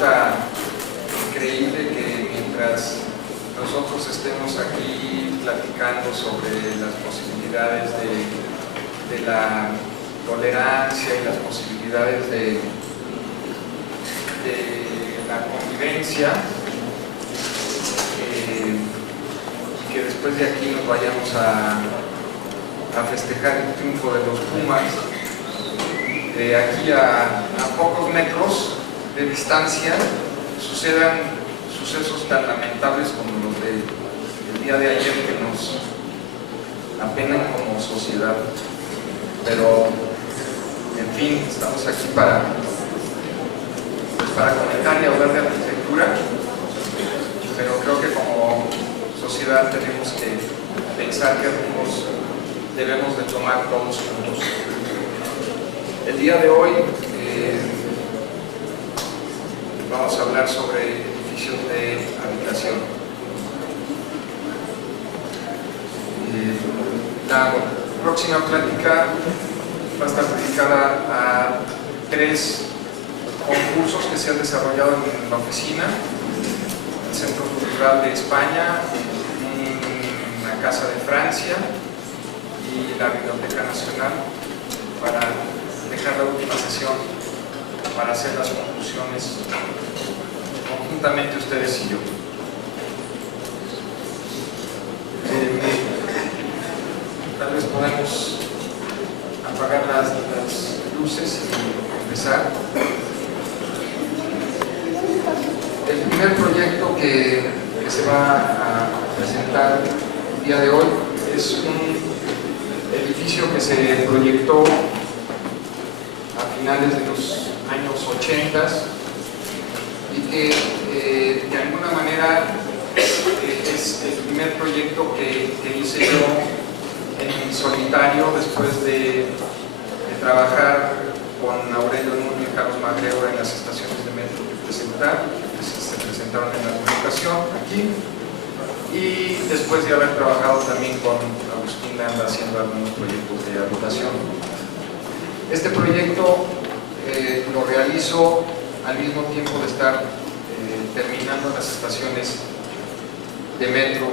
resulta increíble que mientras nosotros estemos aquí platicando sobre las posibilidades de la tolerancia y las posibilidades de la convivencia, y que después de aquí nos vayamos a festejar el triunfo de los Pumas, aquí a pocos metros de distancia sucedan sucesos tan lamentables como los del día de ayer, que nos apenan como sociedad. Pero, en fin, estamos aquí para comentar y hablar de arquitectura, pero creo que como sociedad tenemos que pensar qué rumbos debemos de tomar todos juntos. El día de hoy vamos a hablar sobre edificios de habitación. La próxima plática va a estar dedicada a 3 concursos que se han desarrollado en la oficina: el Centro Cultural de España, una casa de Francia y la Biblioteca Nacional, para dejar la última sesión para hacer las conclusiones conjuntamente ustedes y yo. Tal vez podemos apagar las luces y empezar. El primer proyecto que se va a presentar el día de hoy es un edificio que se proyectó a finales de los años 80 y que de alguna manera es el primer proyecto que hice yo en solitario, después de trabajar con Aurelio Nuño y Carlos Magreo en las estaciones de metro que se presentaron en la comunicación aquí, y después de haber trabajado también con Agustín Landa haciendo algunos proyectos de habitación. Este proyecto lo realizo al mismo tiempo de estar terminando las estaciones de metro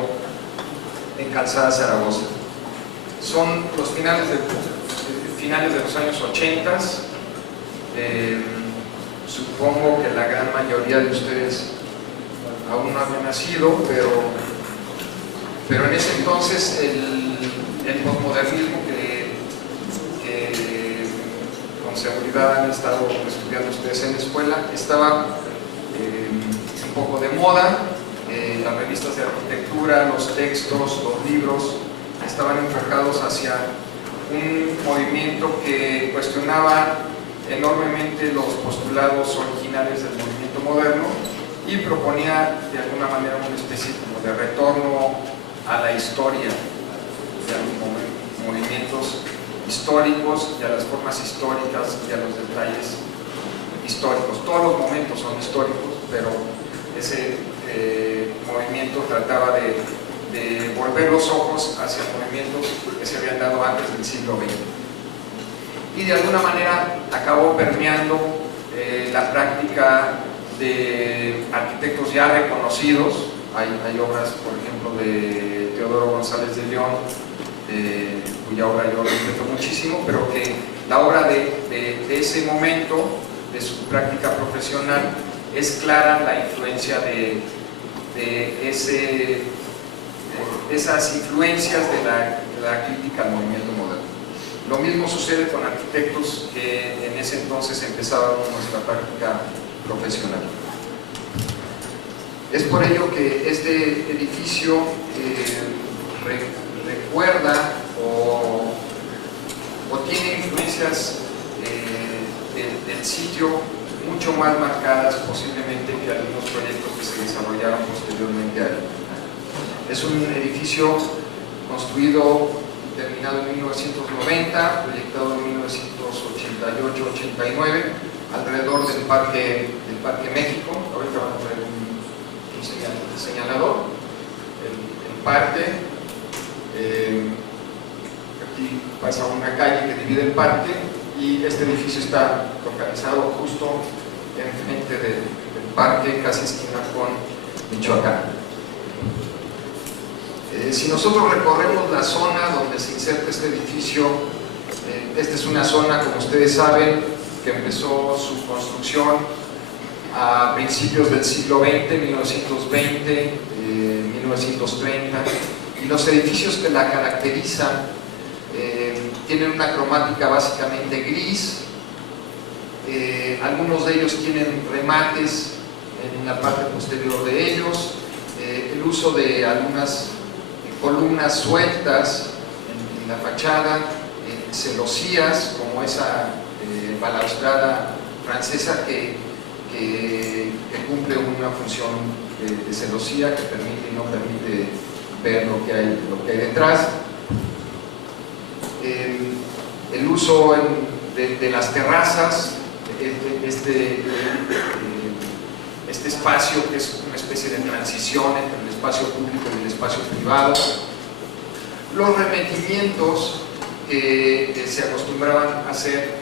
en Calzada Zaragoza. Son los finales de los años 80. Supongo que la gran mayoría de ustedes aún no habían nacido, pero en ese entonces el posmodernismo que con seguridad han estado estudiando ustedes en la escuela estaba un poco de moda. Las revistas de arquitectura, los textos, los libros estaban enfocados hacia un movimiento que cuestionaba enormemente los postulados originales del movimiento moderno y proponía de alguna manera una especie como de retorno a la historia, de los movimientos históricos y a las formas históricas y a los detalles históricos. Todos los momentos son históricos, pero ese movimiento trataba de volver los ojos hacia movimientos que se habían dado antes del siglo XX. Y de alguna manera acabó permeando la práctica de arquitectos ya reconocidos. Hay obras, por ejemplo, de Teodoro González de León, cuya obra yo respeto muchísimo, pero que la obra de ese momento, de su práctica profesional, es clara la influencia de esas influencias de la crítica al movimiento moderno. Lo mismo sucede con arquitectos que en ese entonces empezaban nuestra práctica profesional. Es por ello que este edificio recuerda o tiene influencias del sitio mucho más marcadas posiblemente que algunos proyectos que se desarrollaron posteriormente a él. Es un edificio construido y terminado en 1990, proyectado en 1988-89, alrededor del Parque México. Ahorita van a ver un señalador, el parque. Aquí pasa una calle que divide el parque y este edificio está localizado justo enfrente del parque, casi esquina con Michoacán. Si nosotros recorremos la zona donde se inserta este edificio, esta es una zona, como ustedes saben, que empezó su construcción a principios del siglo XX, 1920, 1930, y los edificios que la caracterizan tienen una cromática básicamente gris. Algunos de ellos tienen remates en la parte posterior de ellos, el uso de algunas columnas sueltas en la fachada, celosías como esa balaustrada francesa que cumple una función de celosía que permite y no permite ver lo que hay detrás. El uso de las terrazas, este espacio que es una especie de transición entre el espacio público y el espacio privado, los remetimientos que se acostumbraban a hacer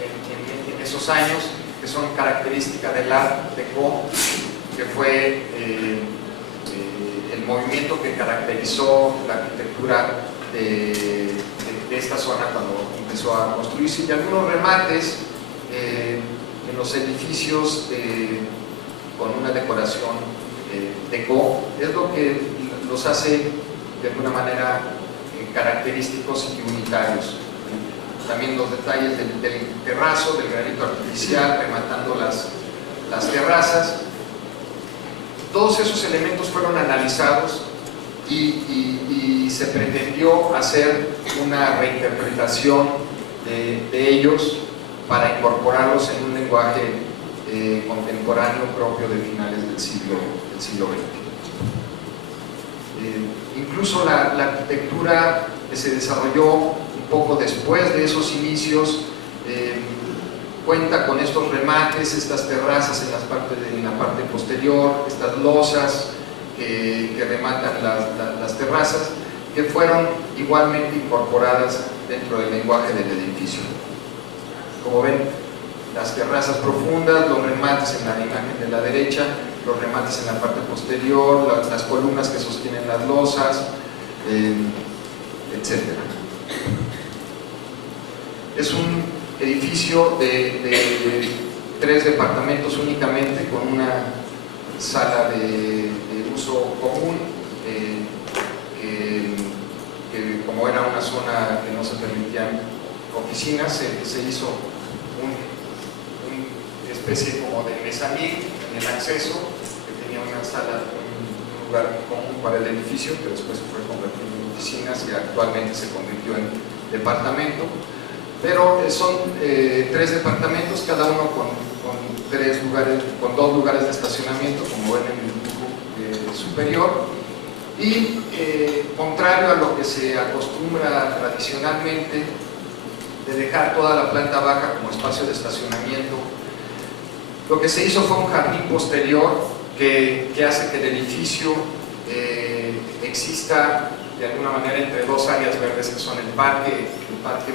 en esos años, que son características del Art Deco, que fue el movimiento que caracterizó la arquitectura de esta zona cuando empezó a construirse, y algunos remates en los edificios con una decoración deco, es lo que los hace de alguna manera característicos y unitarios. También los detalles del terrazo, del granito artificial rematando las terrazas. Todos esos elementos fueron analizados y se pretendió hacer una reinterpretación de ellos para incorporarlos en un lenguaje contemporáneo propio de finales del siglo XX. Incluso la arquitectura que se desarrolló un poco después de esos inicios cuenta con estos remates, estas terrazas en la parte posterior, estas losas que rematan las terrazas, que fueron igualmente incorporadas dentro del lenguaje del edificio. Como ven, las terrazas profundas, los remates en la imagen de la derecha, los remates en la parte posterior, las columnas que sostienen las losas, etc. Es un edificio de 3 departamentos únicamente, con una sala de uso común, que como era una zona que no se permitían oficinas, se hizo una especie como de mezanín en el acceso, que tenía una sala, un lugar común para el edificio, que después se fue convertido en oficinas y actualmente se convirtió en departamento. Pero son 3 departamentos, cada uno con 2 lugares de estacionamiento, como ven en el dibujo superior, y contrario a lo que se acostumbra tradicionalmente de dejar toda la planta baja como espacio de estacionamiento, lo que se hizo fue un jardín posterior que hace que el edificio exista de alguna manera entre 2 áreas verdes, que son el Parque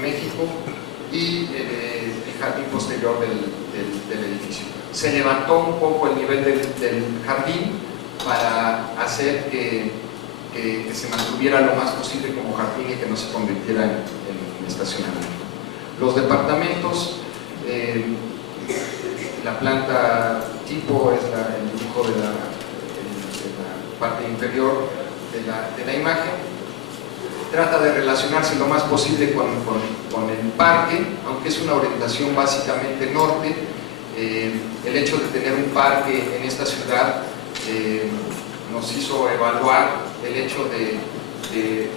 México y el jardín posterior del edificio. Se levantó un poco el nivel del jardín para hacer que se mantuviera lo más posible como jardín y que no se convirtiera en estacionamiento. Los departamentos, la planta tipo es el dibujo de la parte inferior de la imagen. Trata de relacionarse lo más posible con el parque, aunque es una orientación básicamente norte. El hecho de tener un parque en esta ciudad nos hizo evaluar el hecho de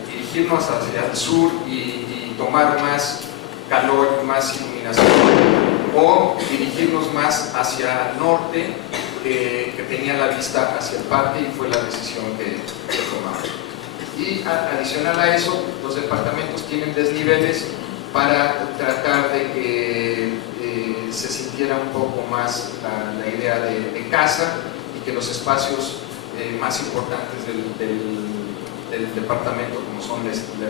dirigirnos hacia el sur y tomar más calor y más iluminación, o dirigirnos más hacia el norte, que tenía la vista hacia el parque, y fue la decisión que tomamos. Y adicional a eso, los departamentos tienen desniveles para tratar de que se sintiera un poco más la idea de casa, y que los espacios más importantes del departamento, como son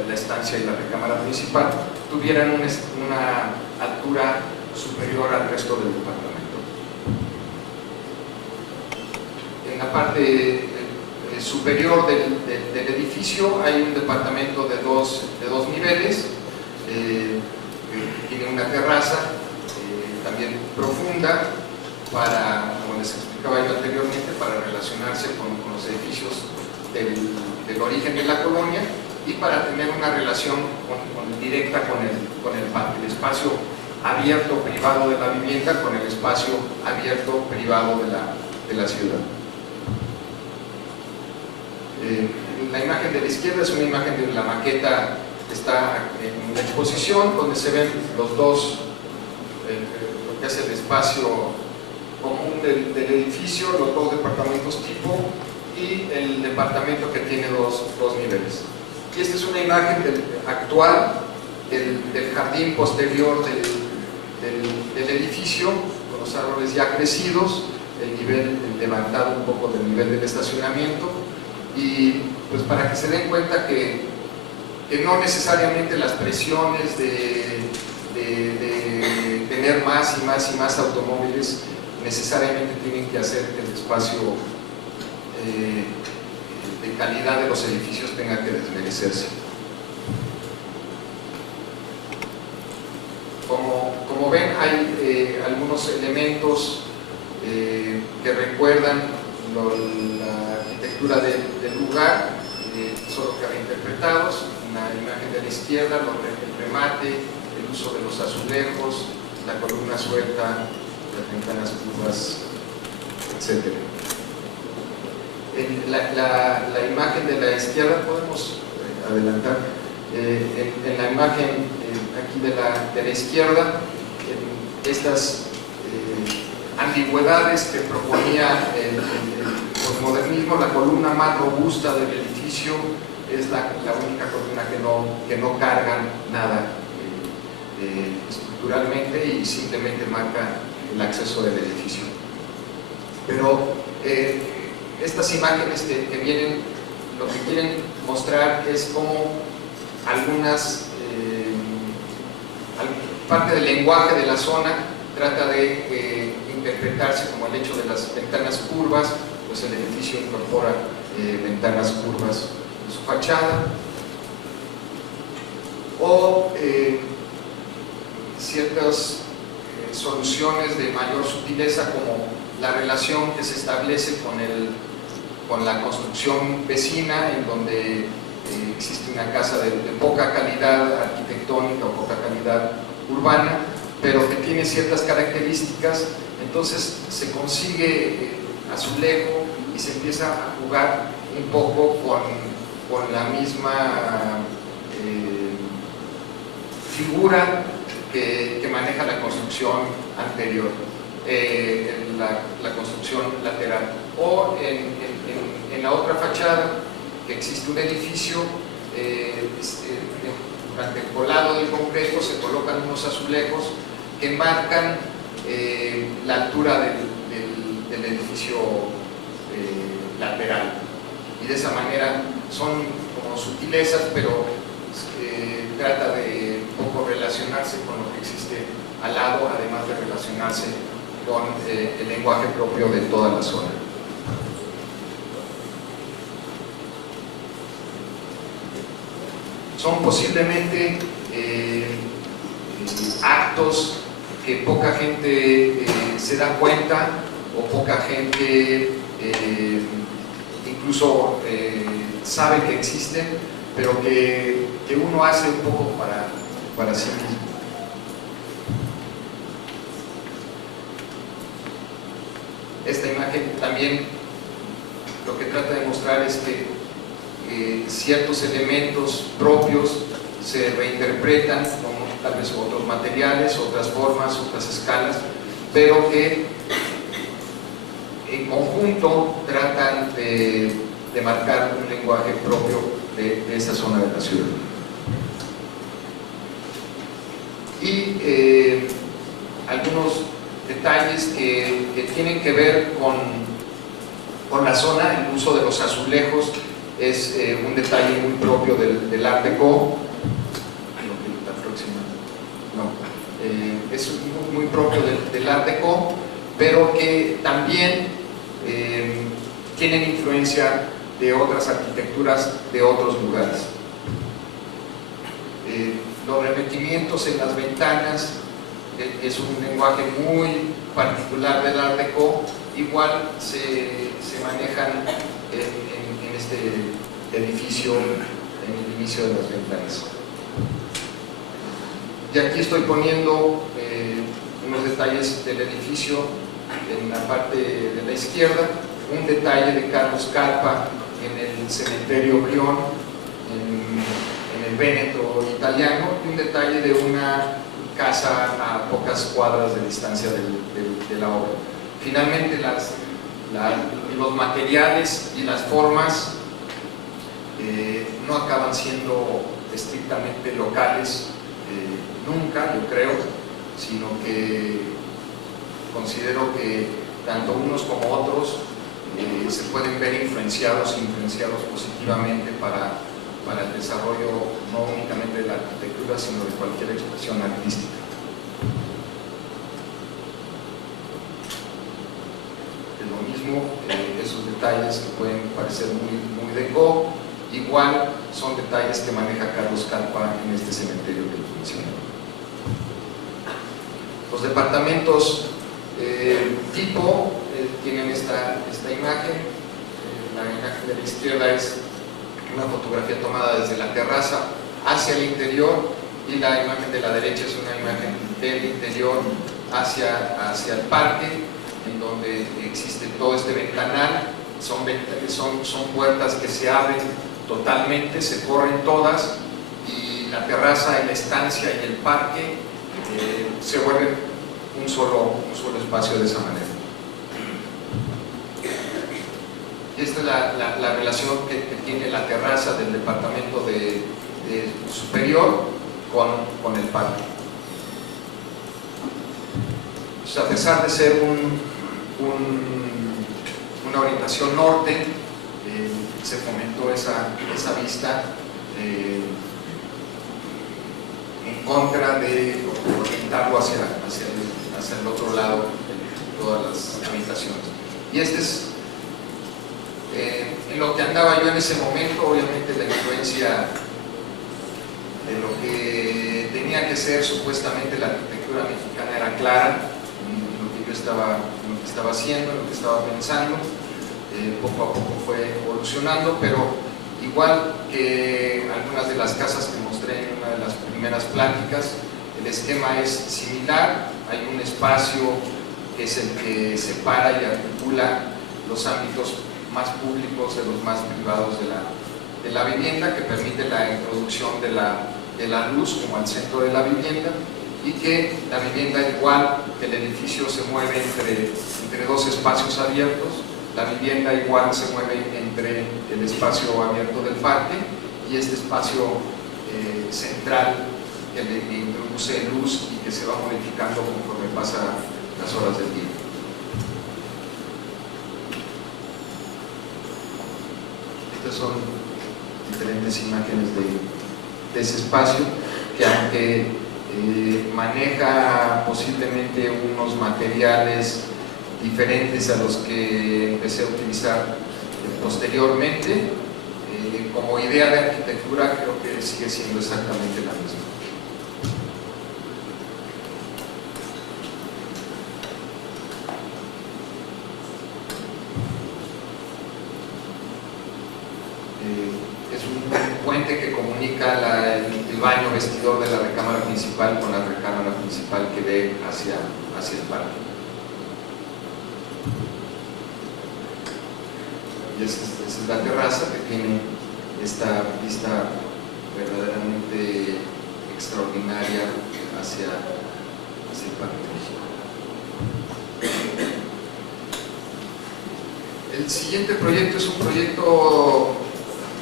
la estancia y la recámara principal, tuvieran una altura superior al resto del departamento. la parte superior del edificio hay un departamento de dos niveles, tiene una terraza también profunda para, como les explicaba yo anteriormente, para relacionarse con los edificios del origen de la colonia y para tener una relación directa con el espacio abierto privado de la vivienda con el espacio abierto privado de la ciudad. La imagen de la izquierda es una imagen de la maqueta que está en la exposición, donde se ven los dos, lo que es el espacio común del edificio, los dos departamentos tipo y el departamento que tiene dos niveles. Y esta es una imagen actual del jardín posterior del edificio, con los árboles ya crecidos, el nivel levantado un poco del nivel del estacionamiento, y pues para que se den cuenta que no necesariamente las presiones de tener más y más y más automóviles necesariamente tienen que hacer que el espacio de calidad de los edificios tenga que desmerecerse. Como ven, hay algunos elementos que recuerdan la arquitectura del lugar, solo que reinterpretados. Una imagen de la izquierda, el remate, el uso de los azulejos, la columna suelta, las ventanas curvas, etc. La imagen de la izquierda, podemos adelantar, en la imagen aquí de la izquierda, estas ambigüedades que proponía el posmodernismo, la columna más robusta del edificio es la única columna que no carga nada estructuralmente y simplemente marca el acceso del edificio. Pero estas imágenes que vienen, lo que quieren mostrar es cómo parte del lenguaje de la zona trata de interpretarse como el hecho de las ventanas curvas, pues el edificio incorpora ventanas curvas en su fachada, o ciertas soluciones de mayor sutileza, como la relación que se establece con la construcción vecina, en donde existe una casa de poca calidad arquitectónica o poca calidad urbana, pero que tiene ciertas características. Entonces se consigue azulejo y se empieza a jugar un poco con la misma figura que maneja la construcción anterior, la construcción lateral. O en la otra fachada, que existe un edificio, durante el colado del concreto se colocan unos azulejos que marcan la altura del edificio lateral, y de esa manera son como sutilezas, pero trata de un poco relacionarse con lo que existe al lado, además de relacionarse con el lenguaje propio de toda la zona. Son posiblemente actos que poca gente se da cuenta, o poca gente incluso sabe que existen, pero que uno hace un poco para sí mismo. Esta imagen también lo que trata de mostrar es que ciertos elementos propios se reinterpretan con tal vez otros materiales, otras formas, otras escalas, pero que en conjunto tratan de marcar un lenguaje propio de esta zona de la ciudad. Y algunos detalles que tienen que ver con la zona. El uso de los azulejos es un detalle muy propio del Art Deco. Es muy propio del Art Deco, pero que también tienen influencia de otras arquitecturas de otros lugares. Los revestimientos en las ventanas es un lenguaje muy particular del Art Deco, igual se manejan en este edificio, en el inicio de las ventanas. Y aquí estoy poniendo unos detalles del edificio en la parte de la izquierda, un detalle de Carlos Carpa en el cementerio Brión, en el Véneto italiano, y un detalle de una casa a pocas cuadras de distancia de la obra. Finalmente los materiales y las formas no acaban siendo estrictamente locales nunca, yo creo, sino que considero que tanto unos como otros se pueden ver influenciados positivamente para el desarrollo no únicamente de la arquitectura, sino de cualquier expresión artística. Es lo mismo, esos detalles que pueden parecer muy Deco, igual son detalles que maneja Carlos Carpa en este cementerio que mencioné. Los departamentos tipo tienen esta imagen. La imagen de la izquierda es una fotografía tomada desde la terraza hacia el interior, y la imagen de la derecha es una imagen del interior hacia el parque, en donde existe todo este ventanal. Son puertas que se abren totalmente, se corren todas, y la terraza y la estancia y el parque se vuelven un solo espacio de esa manera. Esta es la relación que tiene la terraza del departamento de superior con el parque. Pues a pesar de ser una orientación norte, se fomentó esa vista en contra de orientarlo hacia el otro lado de todas las habitaciones. Y este es en lo que andaba yo en ese momento. Obviamente la influencia de lo que tenía que ser supuestamente la arquitectura mexicana era clara en lo que yo estaba haciendo, en lo que estaba pensando. Poco a poco fue evolucionando, pero igual que algunas de las casas que mostré en una de las primeras pláticas, el esquema es similar. Hay un espacio que es el que separa y articula los ámbitos más públicos de los más privados de la vivienda, que permite la introducción de la luz como al centro de la vivienda, y que la vivienda, igual que el edificio, se mueve entre dos espacios abiertos. La vivienda igual se mueve entre el espacio abierto del parque y este espacio central que le introduce luz y que se va modificando conforme pasan las horas del día. Estas son diferentes imágenes de ese espacio, que aunque maneja posiblemente unos materiales diferentes a los que empecé a utilizar posteriormente, como idea de arquitectura creo que sigue siendo exactamente la misma. Es un puente que comunica el baño vestidor de la recámara principal con la recámara principal que ve hacia el parque. Y esa es la terraza, que tiene esta vista verdaderamente extraordinaria hacia el Parque México. El siguiente proyecto es un proyecto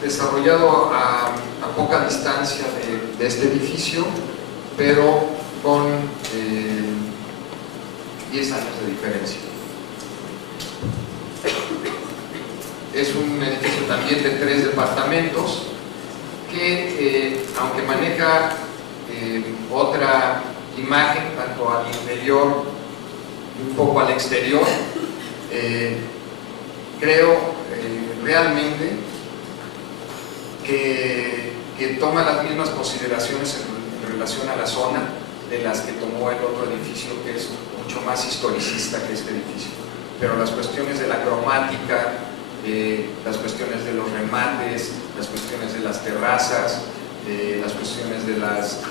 desarrollado a poca distancia de este edificio, pero con 10 años de diferencia. Es un edificio también de 3 departamentos que, aunque maneja otra imagen, tanto al interior y un poco al exterior, creo realmente que toma las mismas consideraciones en relación a la zona de las que tomó el otro edificio, que es mucho más historicista que este edificio. Pero las cuestiones de la cromática, las cuestiones de los remates, las cuestiones de las terrazas, las cuestiones de las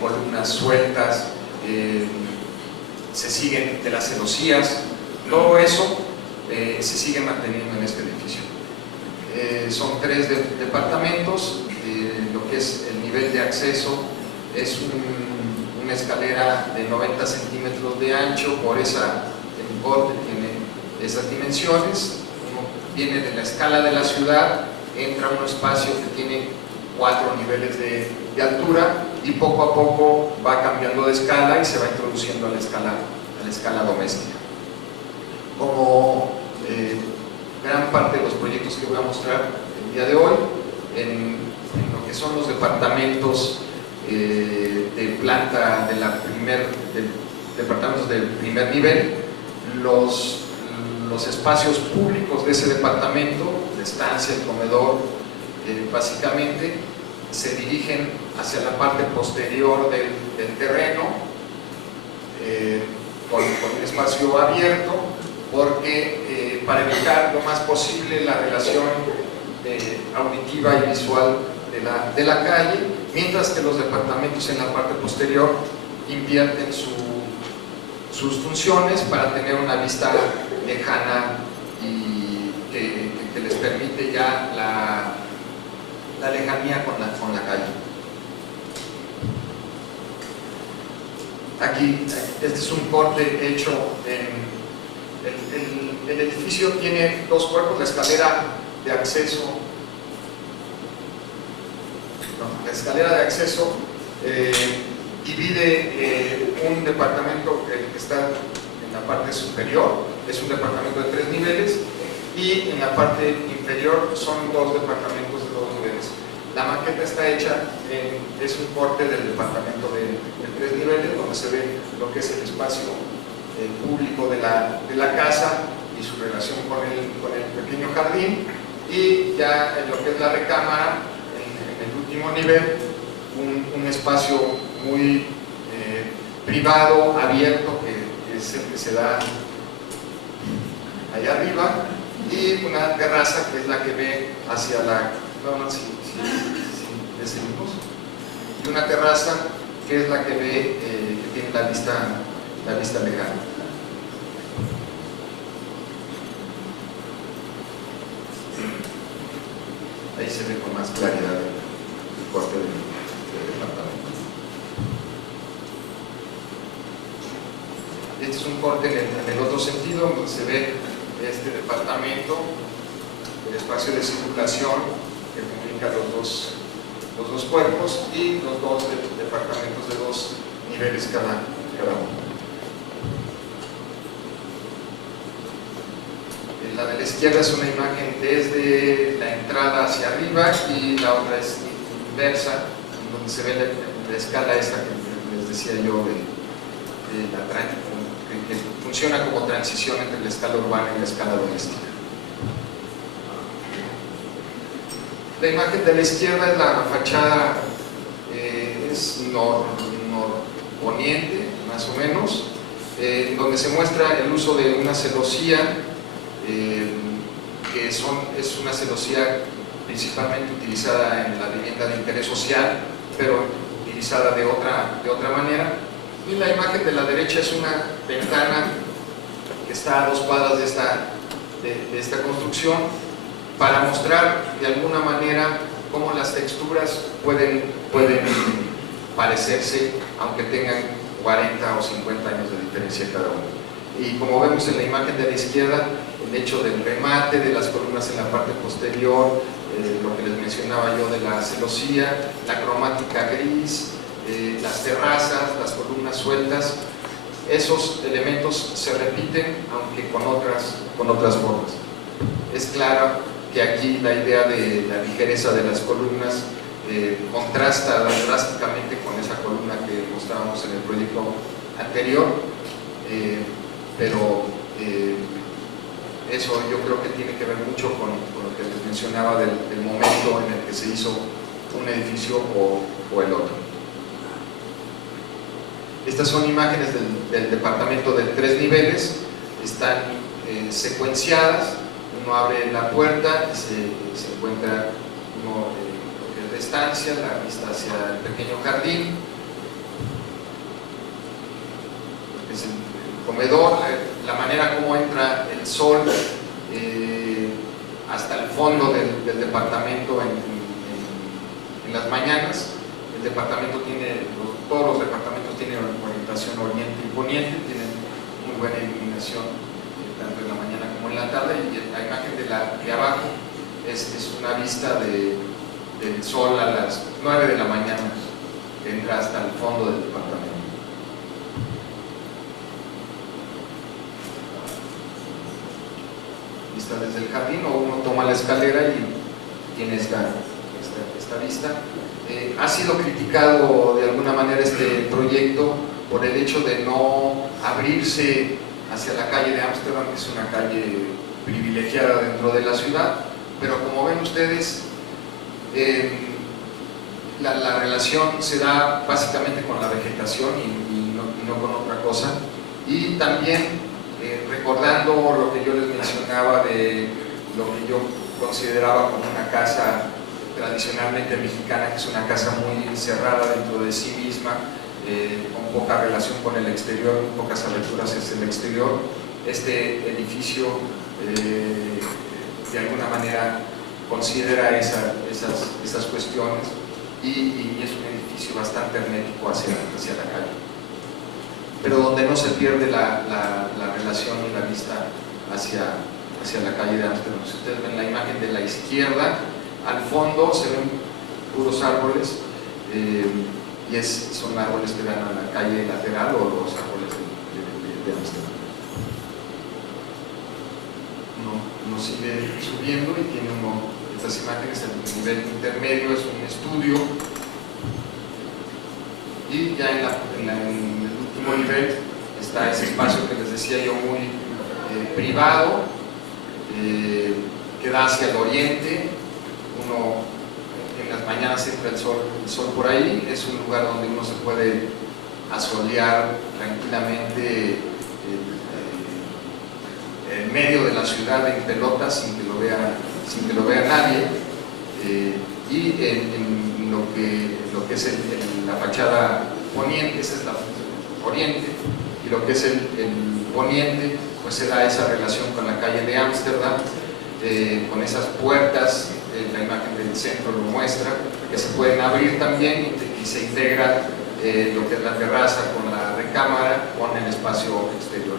columnas sueltas, se siguen, de las celosías, todo eso se sigue manteniendo en este edificio. Son 3 departamentos. Lo que es el nivel de acceso es una escalera de 90 centímetros de ancho, por esa el corte tiene esas dimensiones. Uno viene de la escala de la ciudad, entra a un espacio que tiene 4 niveles de altura y poco a poco va cambiando de escala y se va introduciendo a la escala doméstica. Como gran parte de los proyectos que voy a mostrar el día de hoy, en lo que son los departamentos de planta departamentos del primer nivel, los espacios públicos de ese departamento, la estancia, el comedor, básicamente se dirigen hacia la parte posterior del terreno, con un espacio abierto, porque para evitar lo más posible la relación auditiva y visual de la calle, mientras que los departamentos en la parte posterior invierten sus funciones para tener una vista lejana y que les permite ya la lejanía con la calle. Aquí, este es un corte hecho en el edificio. Tiene 2 cuerpos, la escalera de acceso. La escalera de acceso divide un departamento que está en la parte superior, es un departamento de 3 niveles, y en la parte inferior son 2 departamentos de 2 niveles. La maqueta está hecha, es un corte del departamento de 3 niveles, donde se ve lo que es el espacio público de la casa y su relación con el pequeño jardín, y ya en lo que es la recámara, en el último nivel, un espacio muy privado, abierto, que es el que se da allá arriba, y una terraza que es la que ve hacia la... y una terraza que es la que ve, que tiene la vista lejana. Ahí se ve con más claridad el corte del departamento. Este es un corte en el otro sentido, donde se ve este departamento, el espacio de circulación que comunica los dos cuerpos, y los 2 departamentos de 2 niveles cada uno. La de la izquierda es una imagen desde la entrada hacia arriba, y la otra es inversa, donde se ve la escala esta que les decía yo que funciona como transición entre la escala urbana y la escala doméstica. La imagen de la izquierda es la fachada, es norponiente, más o menos, donde se muestra el uso de una celosía, que es una celosía principalmente utilizada en la vivienda de interés social, pero utilizada de otra manera. Y la imagen de la derecha es una ventana que está a 2 cuadras de esta construcción, para mostrar de alguna manera cómo las texturas pueden parecerse, aunque tengan 40 o 50 años de diferencia cada uno. Y como vemos en la imagen de la izquierda, el hecho del remate de las columnas en la parte posterior, lo que les mencionaba yo de la celosía, la cromática gris, las terrazas, las columnas sueltas, esos elementos se repiten, aunque con otras formas. Es claro que aquí la idea de la ligereza de las columnas contrasta drásticamente con esa columna que mostrábamos en el proyecto anterior, pero eso yo creo que tiene que ver mucho con lo que les mencionaba del momento en el que se hizo un edificio o el otro. Estas son imágenes del departamento de 3 niveles, están secuenciadas. Uno abre la puerta y se encuentra lo que es la estancia, la vista hacia el pequeño jardín, es el comedor, la manera como entra el sol hasta el fondo del departamento en las mañanas. El departamento todos los departamentos tienen orientación oriente y poniente, tienen muy buena iluminación tanto en la mañana como en la tarde, y la imagen de abajo es una vista del sol a las 9 de la mañana, que entra hasta el fondo del departamento. Vista desde el jardín, o uno toma la escalera y tiene esta vista. Ha sido criticado de alguna manera este proyecto por el hecho de no abrirse hacia la calle de Ámsterdam, que es una calle privilegiada dentro de la ciudad, pero como ven ustedes, la relación se da básicamente con la vegetación y no con otra cosa. Y también recordando lo que yo les mencionaba de lo que yo consideraba como una casa tradicionalmente mexicana, que es una casa muy encerrada dentro de sí misma, con poca relación con el exterior, pocas aberturas hacia el exterior. Este edificio de alguna manera considera esas cuestiones y es un edificio bastante hermético hacia la calle, pero donde no se pierde la relación y la vista hacia la calle de Ámsterdam. Si ustedes ven la imagen de la izquierda, al fondo se ven puros árboles, y son árboles que dan a la calle lateral, o los árboles de Ámsterdam. Uno sigue subiendo y tiene estas imágenes en el nivel intermedio, es un estudio, y ya en el último nivel está ese espacio que les decía yo, muy privado, que da hacia el oriente. Uno en las mañanas entra el sol por ahí, es un lugar donde uno se puede asolear tranquilamente en medio de la ciudad en pelotas sin que lo vea nadie, y en lo que es la fachada poniente, esa es la oriente, y lo que es el poniente, pues se da esa relación con la calle de Ámsterdam, con esas puertas. La imagen del centro lo muestra, que se pueden abrir también y se integra lo que es la terraza con la recámara con el espacio exterior.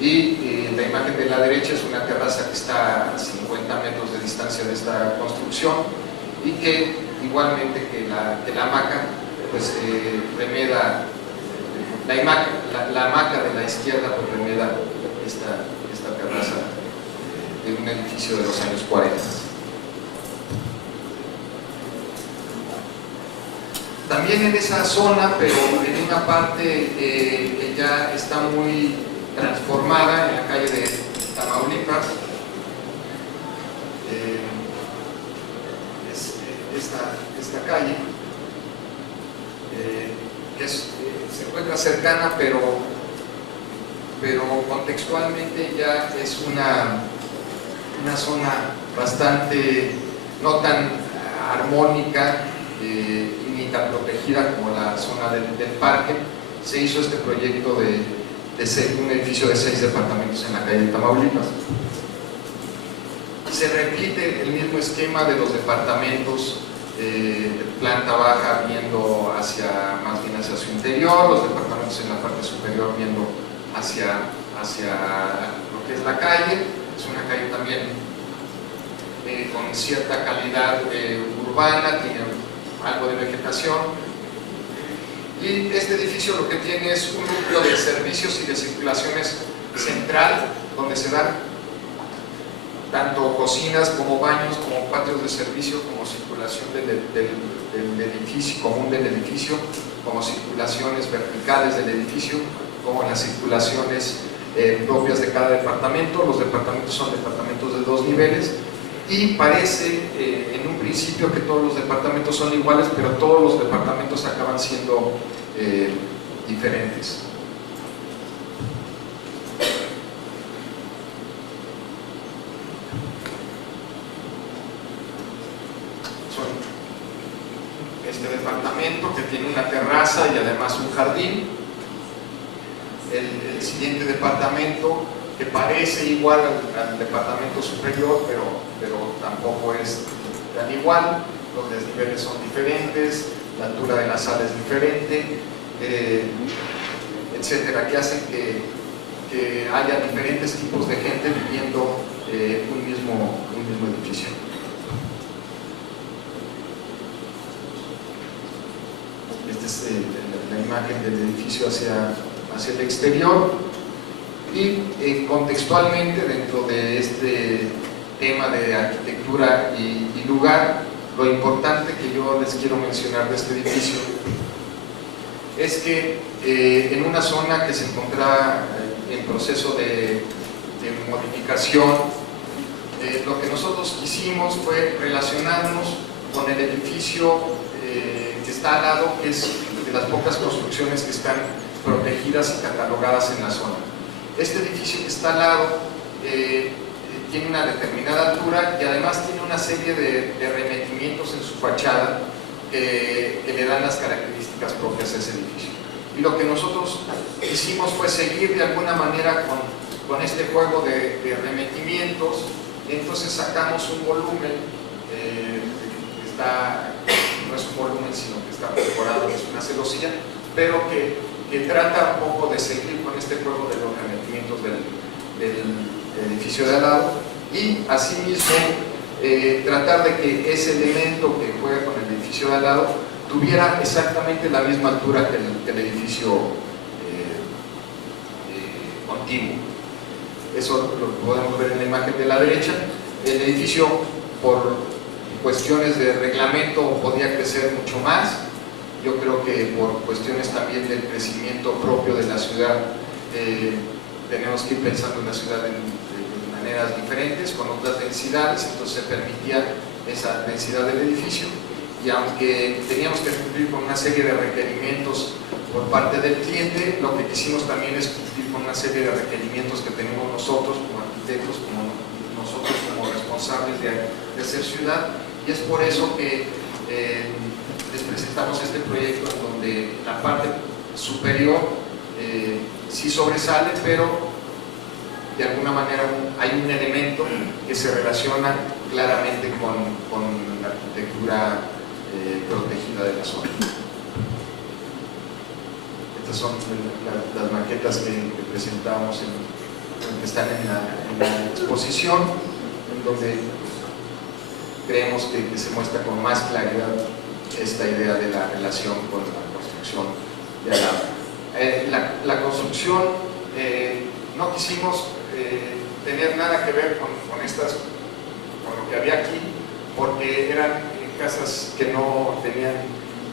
Y la imagen de la derecha es una terraza que está a 50 metros de distancia de esta construcción, y que igualmente que la hamaca, pues remeda, la hamaca de la izquierda pues remeda esta terraza de un edificio de los años 40. También en esa zona, pero en una parte que ya está muy transformada, en la calle de Tamaulipas, esta calle, que se encuentra cercana, pero contextualmente ya es una zona bastante no tan armónica, ni tan protegida como la zona del parque. Se hizo este proyecto de un edificio de 6 departamentos en la calle de Tamaulipas. Se repite el mismo esquema de los departamentos de planta baja viendo más bien hacia su interior, los departamentos en la parte superior viendo hacia lo que es la calle. Es una calle también con cierta calidad urbana, tiene algo de vegetación, y este edificio lo que tiene es un núcleo de servicios y de circulaciones central, donde se dan tanto cocinas como baños, como patios de servicio, como circulación del edificio, común del edificio, como circulaciones verticales del edificio, como las circulaciones propias de cada departamento. Los departamentos son departamentos de 2 niveles y parece en un principio que todos los departamentos son iguales, pero todos los departamentos acaban siendo diferentes. Este departamento que tiene una terraza y además un jardín, el siguiente departamento que parece igual al departamento superior, pero tampoco es tan igual, los desniveles son diferentes, la altura de la sala es diferente, etcétera, que hacen que haya diferentes tipos de gente viviendo un mismo edificio. Esta es la imagen del edificio hacia el exterior y contextualmente dentro de este tema de arquitectura y lugar, lo importante que yo les quiero mencionar de este edificio es que en una zona que se encontraba en proceso de modificación, lo que nosotros hicimos fue relacionarnos con el edificio que está al lado, que es de las pocas construcciones que están protegidas y catalogadas en la zona. Este edificio que está al lado tiene una determinada altura y además tiene una serie de remetimientos en su fachada que le dan las características propias a ese edificio. Y lo que nosotros hicimos fue seguir de alguna manera con este juego de remetimientos, y entonces sacamos un volumen que está, no es un volumen sino que está perforado, es una celosía, pero que trata un poco de seguir con este juego de los remetimientos del edificio de al lado y asimismo tratar de que ese elemento que juega con el edificio de al lado tuviera exactamente la misma altura que el edificio contiguo. Eso lo podemos ver en la imagen de la derecha. El edificio, por cuestiones de reglamento, podía crecer mucho más. Yo creo que por cuestiones también del crecimiento propio de la ciudad, tenemos que ir pensando en la ciudad de maneras diferentes, con otras densidades, entonces se permitía esa densidad del edificio. Y aunque teníamos que cumplir con una serie de requerimientos por parte del cliente, lo que quisimos también es cumplir con una serie de requerimientos que tenemos nosotros como arquitectos, como nosotros como responsables de hacer ciudad, y es por eso que les presentamos este proyecto en donde la parte superior sí sobresale, pero de alguna manera hay un elemento que se relaciona claramente con la arquitectura protegida de la zona. Estas son las maquetas que presentamos que están en la exposición, en donde creemos que se muestra con más claridad esta idea de la relación con la construcción de al lado. La construcción, no quisimos tener nada que ver con lo que había aquí, porque eran casas que no tenían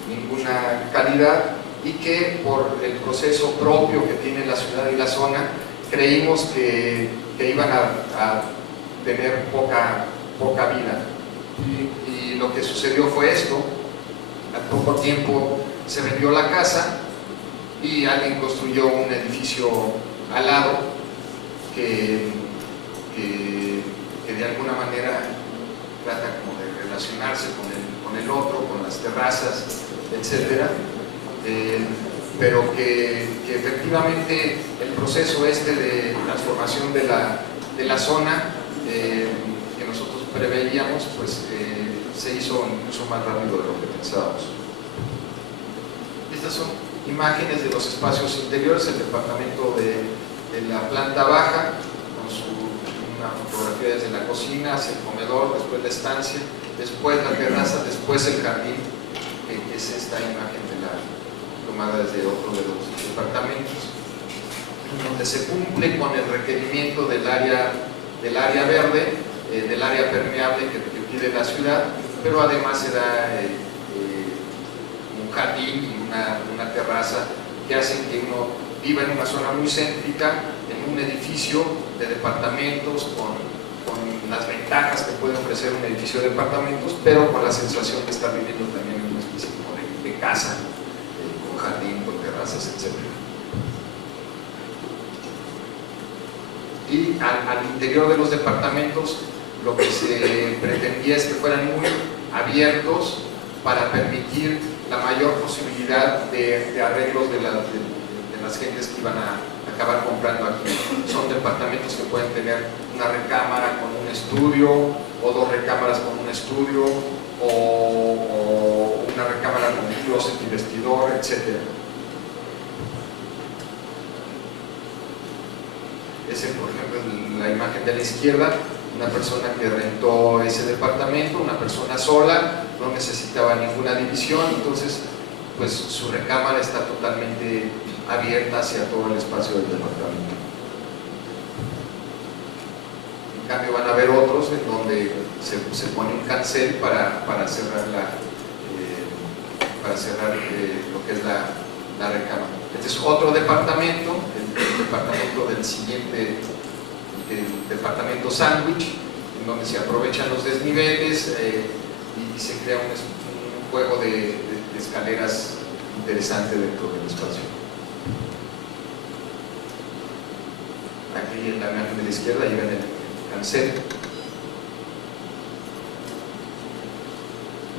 ninguna calidad y que por el proceso propio que tiene la ciudad y la zona creímos que iban a tener poca vida, y lo que sucedió fue esto. Al poco tiempo se vendió la casa y alguien construyó un edificio al lado que de alguna manera trata como de relacionarse con el otro, con las terrazas, etcétera, pero que efectivamente el proceso de transformación de la zona que nosotros preveíamos, pues se hizo incluso más rápido de lo que pensábamos. Estas son imágenes de los espacios interiores, el departamento de la planta baja, con una fotografía desde la cocina hacia el comedor, después la estancia, después la terraza, después el jardín, que es esta imagen tomada desde otro de los departamentos, donde se cumple con el requerimiento del área verde, del área permeable que pide la ciudad, pero además se da un jardín y una terraza que hacen que uno viva en una zona muy céntrica, en un un edificio de departamentos con las ventajas que puede ofrecer un edificio de departamentos, pero con la sensación de estar viviendo también en una especie como de casa, con jardín, con terrazas, etc. Y al interior de los departamentos lo que se pretendía es que fueran muy abiertos para permitir la mayor posibilidad de arreglos de las gentes que iban a acabar comprando aquí. Son departamentos que pueden tener una recámara con un estudio, o dos recámaras con un estudio, o una recámara con un closet y vestidor, etc. Ese, por ejemplo, la imagen de la izquierda, una persona que rentó ese departamento, una persona sola, no necesitaba ninguna división, entonces pues su recámara está totalmente abierta hacia todo el espacio del departamento. En cambio van a haber otros en donde se pone un cancel para cerrar lo que es la recámara. Este es otro departamento, el departamento del siguiente, el departamento sándwich, en donde se aprovechan los desniveles y se crea un juego de escaleras interesante dentro del espacio. Aquí en la imagen de la izquierda ahí ven el cancel.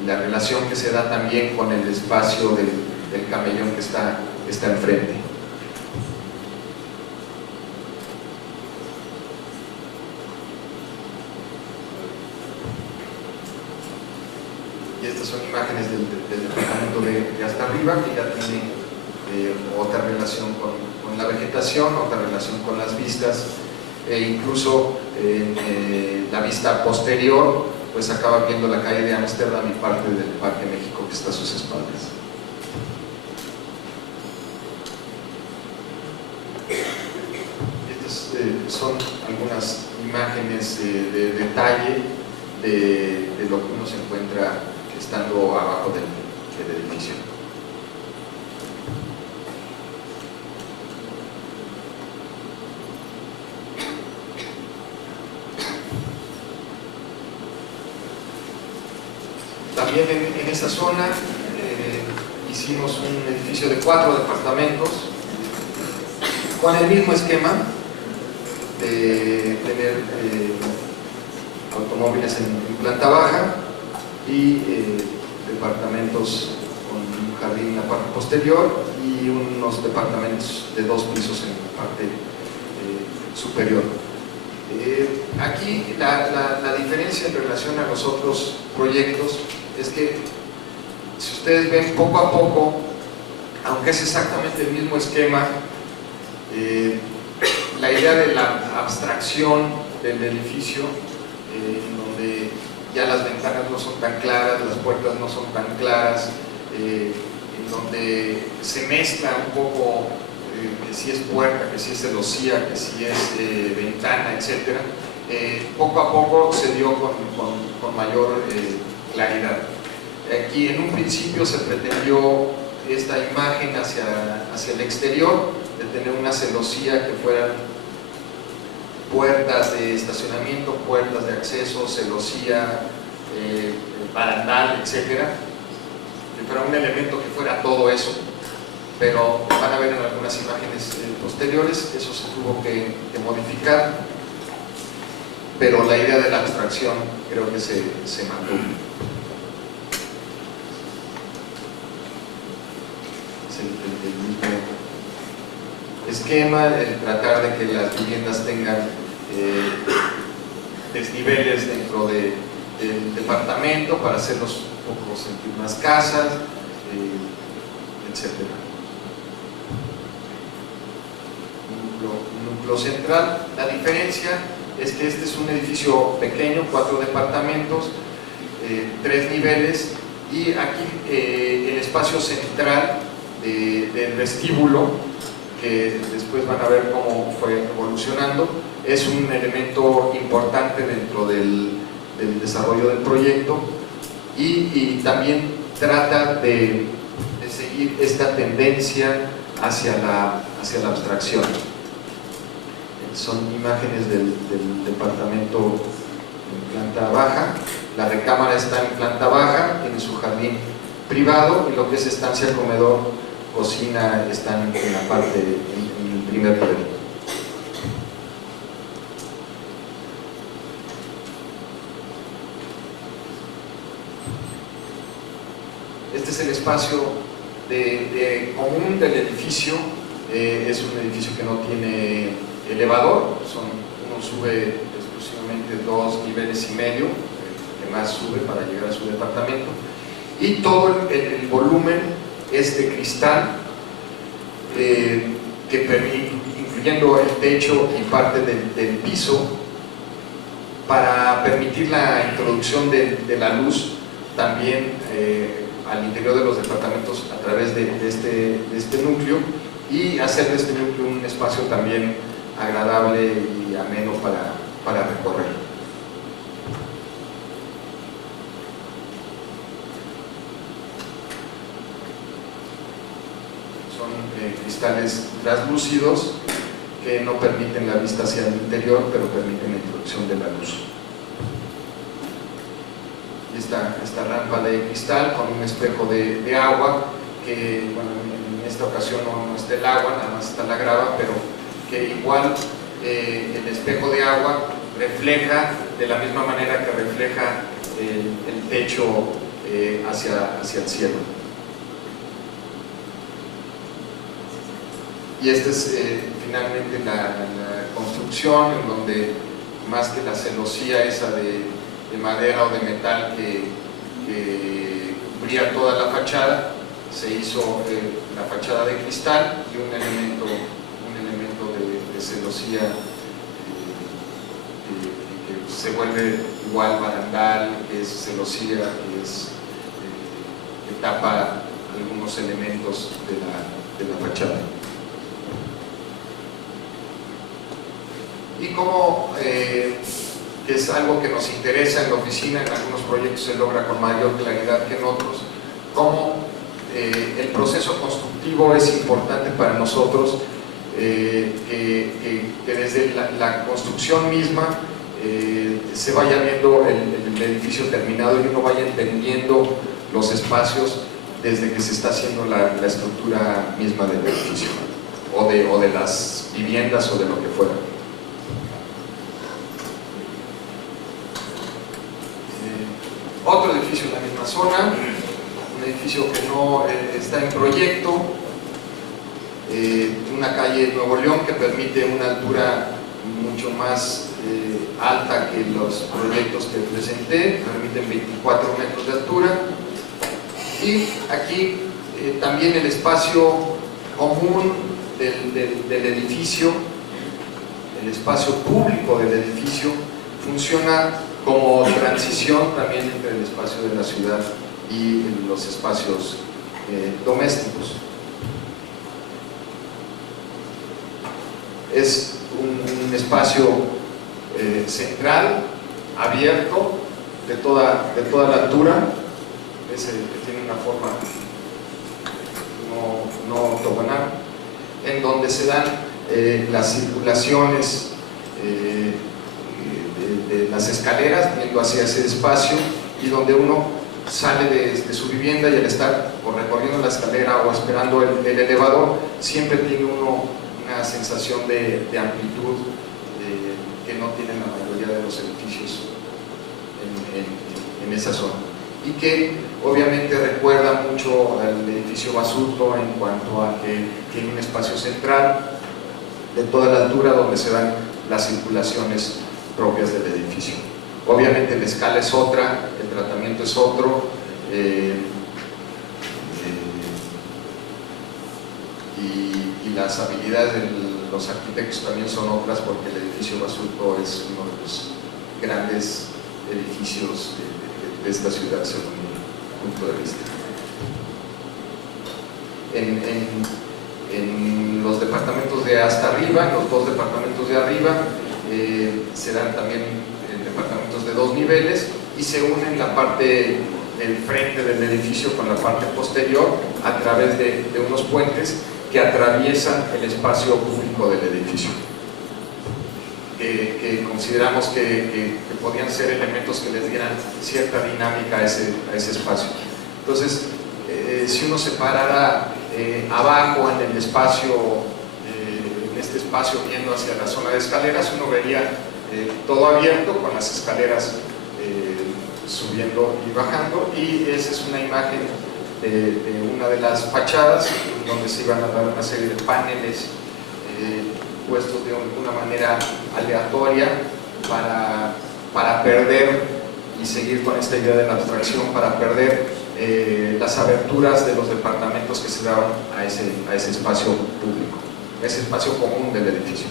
La relación que se da también con el espacio del camellón que está enfrente. Y estas son imágenes del departamento de hasta arriba, que ya tiene otra relación con la vegetación, otra relación con las vistas, e incluso la vista posterior pues acaba viendo la calle de Ámsterdam y parte del Parque México que está a sus espaldas. Estas son algunas imágenes de detalle de lo que uno se encuentra estando abajo del edificio. También en esa zona hicimos un edificio de 4 departamentos con el mismo esquema de tener automóviles en planta baja y departamentos con un jardín en la parte posterior y unos departamentos de 2 pisos en la parte superior. Aquí la diferencia en relación a los otros proyectos es que, si ustedes ven, poco a poco, aunque es exactamente el mismo esquema, la idea de la abstracción del edificio, en donde ya las ventanas no son tan claras, las puertas no son tan claras, en donde se mezcla un poco que si es puerta, que si es celosía, que si es ventana, etc. Poco a poco se dio con mayor claridad. Aquí en un principio se pretendió esta imagen hacia el exterior, de tener una celosía que fueran puertas de estacionamiento, puertas de acceso, celosía, barandal, etcétera, que fuera un elemento que fuera todo eso, pero van a ver en algunas imágenes posteriores, eso se tuvo que modificar, pero la idea de la abstracción creo que se mantuvo. Es el mismo esquema, el tratar de que las viviendas tengan desniveles dentro del departamento para hacerlos un poco sentir más casas, etc. Núcleo central. La diferencia es que este es un edificio pequeño, 4 departamentos, 3 niveles, y aquí el espacio central del vestíbulo, que después van a ver cómo fue evolucionando, es un elemento importante dentro del desarrollo del proyecto, y también trata de seguir esta tendencia hacia la abstracción. son imágenes del departamento en planta baja. La recámara está en planta baja, tiene su jardín privado, y lo que es estancia, comedor, cocina están en la parte, en el primer nivel. Este es el espacio común del edificio. Es un edificio que no tiene elevador, uno sube exclusivamente 2,5 niveles, que más sube para llegar a su departamento, y todo el volumen es de cristal, que permite, incluyendo el techo y parte del piso, para permitir la introducción de la luz también al interior de los departamentos a través de este núcleo, y hacer de este núcleo un espacio también agradable y ameno para recorrer. Son cristales translúcidos que no permiten la vista hacia el interior, pero permiten la introducción de la luz. Y esta rampa de cristal con un espejo de agua, que bueno, en esta ocasión no está el agua, nada más está la grava, pero que igual el espejo de agua refleja de la misma manera que refleja el techo hacia el cielo. Y esta es finalmente la construcción, en donde más que la celosía esa de madera o de metal que cubría toda la fachada, se hizo la fachada de cristal y un elemento de celosía que se vuelve igual barandal, que es celosía, que tapa algunos elementos de la fachada. Y como que es algo que nos interesa en la oficina, en algunos proyectos se logra con mayor claridad que en otros, como el proceso constructivo es importante para nosotros, que desde la construcción misma se vaya viendo el edificio terminado y uno vaya entendiendo los espacios desde que se está haciendo la estructura misma del edificio, o de las viviendas o de lo que fuera. Otro edificio en la misma zona, un edificio que no está en proyecto, una calle Nuevo León que permite una altura mucho más alta que los proyectos que presenté, permiten 24 metros de altura. Y aquí también el espacio común del edificio, el espacio público del edificio, funciona como transición también entre el espacio de la ciudad y los espacios domésticos. Es un espacio central, abierto, de toda la altura, que tiene una forma no ortogonal, en donde se dan las circulaciones de las escaleras viendo hacia ese espacio, y donde uno sale de su vivienda, y al estar o recorriendo la escalera o esperando el elevador, siempre tiene uno una sensación de amplitud que no tienen la mayoría de los edificios en esa zona, y que obviamente recuerda mucho al edificio Basurto en cuanto a que tiene un espacio central de toda la altura donde se dan las circulaciones propias del edificio. Obviamente la escala es otra, el tratamiento es otro, y las habilidades de los arquitectos también son otras, porque el edificio Basurto es uno de los grandes edificios de esta ciudad según mi punto de vista. En los departamentos de hasta arriba, en los dos departamentos de arriba, se dan también departamentos de 2 niveles, y se unen la parte del frente del edificio con la parte posterior a través de unos puentes que atraviesan el espacio público del edificio. que consideramos que podían ser elementos que les dieran cierta dinámica a ese espacio. Entonces, si uno se parara abajo en el espacio, en este espacio viendo hacia la zona de escaleras, uno vería todo abierto con las escaleras subiendo y bajando, y esa es una imagen de una de las fachadas donde se iban a dar una serie de paneles puestos de una manera aleatoria para perder, y seguir con esta idea de la abstracción, para perder las aberturas de los departamentos que se daban a ese espacio público, a ese espacio común del edificio.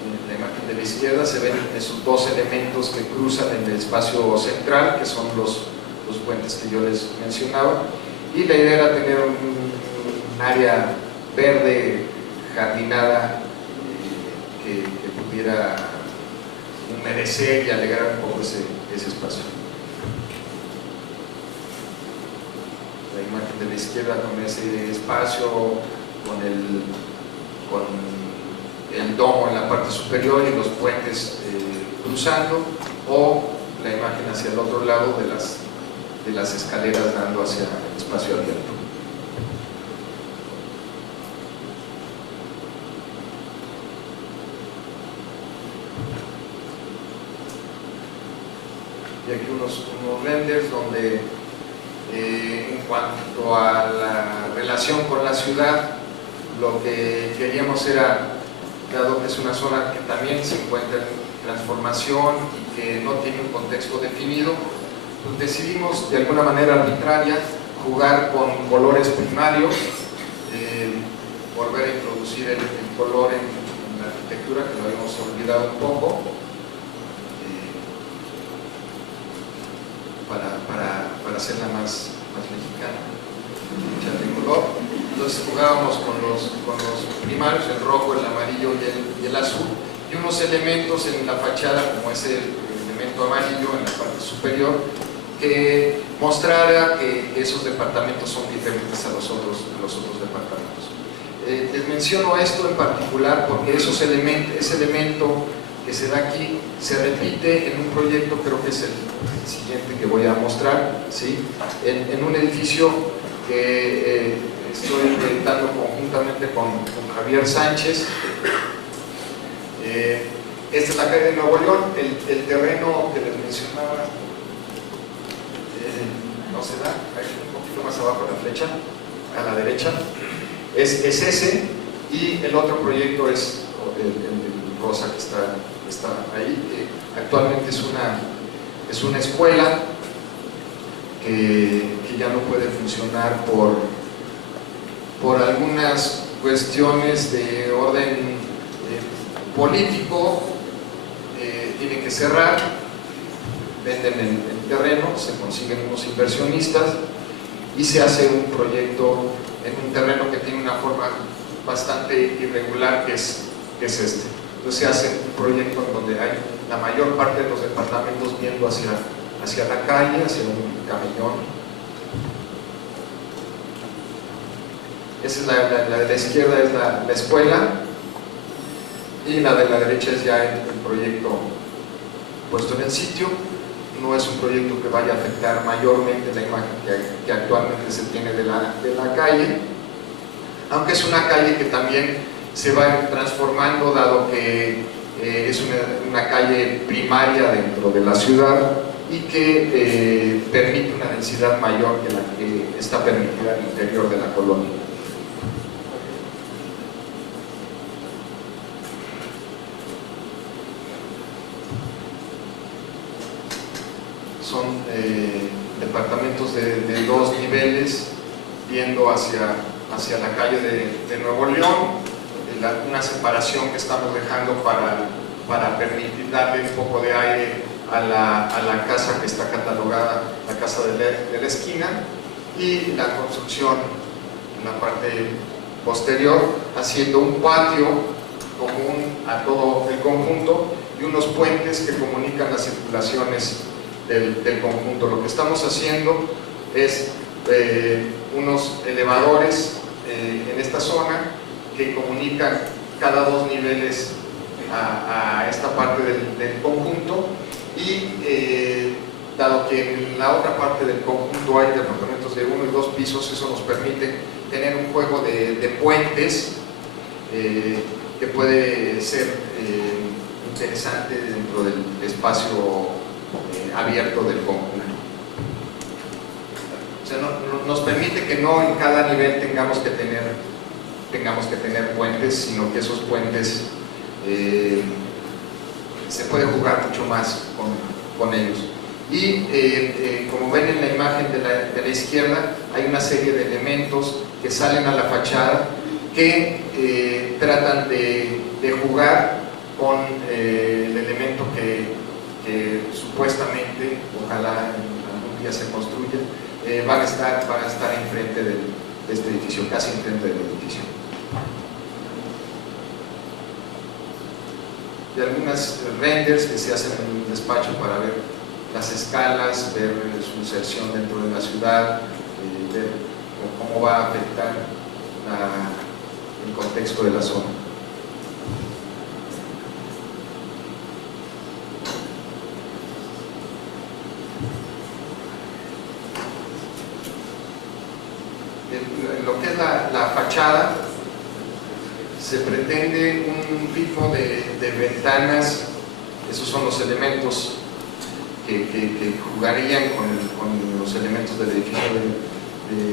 En la imagen de la izquierda se ven esos dos elementos que cruzan en el espacio central, que son los puentes que yo les mencionaba, y la idea era tener un área verde, jardinada, que pudiera humedecer y alegrar un poco ese espacio. La imagen de la izquierda con ese espacio, con el domo en la parte superior y los puentes cruzando, o la imagen hacia el otro lado de las escaleras dando hacia el espacio abierto. Y aquí unos renders donde en cuanto a la relación con la ciudad, lo que queríamos era, dado que es una zona que también se encuentra en transformación y que no tiene un contexto definido, pues decidimos de alguna manera arbitraria jugar con colores primarios, volver a introducir el color en la arquitectura, que lo habíamos olvidado un poco, para hacerla más mexicana, echarle color. Entonces jugábamos con los primarios, el rojo, el amarillo y el azul, y unos elementos en la fachada, como ese elemento amarillo en la parte superior, que mostrara que esos departamentos son diferentes a los otros departamentos. Les menciono esto en particular porque ese elemento que se da aquí se repite en un proyecto, creo que es el siguiente que voy a mostrar, ¿sí? En un edificio que estoy proyectando conjuntamente con Javier Sánchez. Esta es la calle de Nuevo León. El terreno que les mencionaba no se da, ahí un poquito más abajo la flecha, a la derecha, es ese, y el otro proyecto es el rosa que está ahí, que actualmente es una escuela que ya no puede funcionar por algunas cuestiones de orden político. Tiene que cerrar, venden el terreno, se consiguen unos inversionistas y se hace un proyecto en un terreno que tiene una forma bastante irregular, que es este. Entonces se hace un proyecto en donde hay la mayor parte de los departamentos viendo hacia la calle, hacia un camellón. Esa es la de la izquierda, es la escuela, y la de la derecha es ya el proyecto puesto en el sitio. No es un proyecto que vaya a afectar mayormente la imagen que actualmente se tiene de la calle, aunque es una calle que también se va transformando, dado que es una calle primaria dentro de la ciudad y que permite una densidad mayor que la que está permitida al interior de la colonia. Son departamentos de 2 niveles viendo hacia la calle de Nuevo León, una separación que estamos dejando para permitir darle un poco de aire a la casa que está catalogada, la casa de la esquina, y la construcción en la parte posterior, haciendo un patio común a todo el conjunto y unos puentes que comunican las circulaciones del conjunto. Lo que estamos haciendo es unos elevadores en esta zona, que comunican cada dos niveles a esta parte del conjunto, y dado que en la otra parte del conjunto hay departamentos de 1 y 2 pisos, eso nos permite tener un juego de puentes que puede ser interesante dentro del espacio abierto del conjunto. O sea, nos permite que no en cada nivel tengamos que tener puentes, sino que esos puentes se puede jugar mucho más con ellos. Y como ven en la imagen de la izquierda, hay una serie de elementos que salen a la fachada que tratan de jugar con el elemento que supuestamente, ojalá algún día se construya, van a estar enfrente de este edificio, casi enfrente del edificio. Y algunas renders que se hacen en un despacho para ver las escalas, ver su inserción dentro de la ciudad, ver cómo va a afectar el contexto de la zona. En lo que es la fachada, se pretende un ritmo de ventanas. Esos son los elementos que jugarían con los elementos del edificio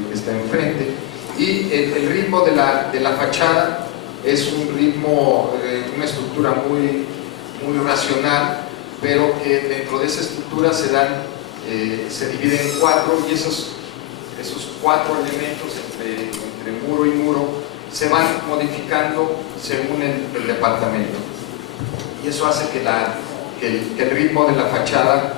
que está enfrente, y el ritmo de la fachada es un ritmo, una estructura muy racional, pero que dentro de esa estructura se divide en 4, y esos 4 elementos entre muro y muro se van modificando según el departamento, y eso hace que el ritmo de la fachada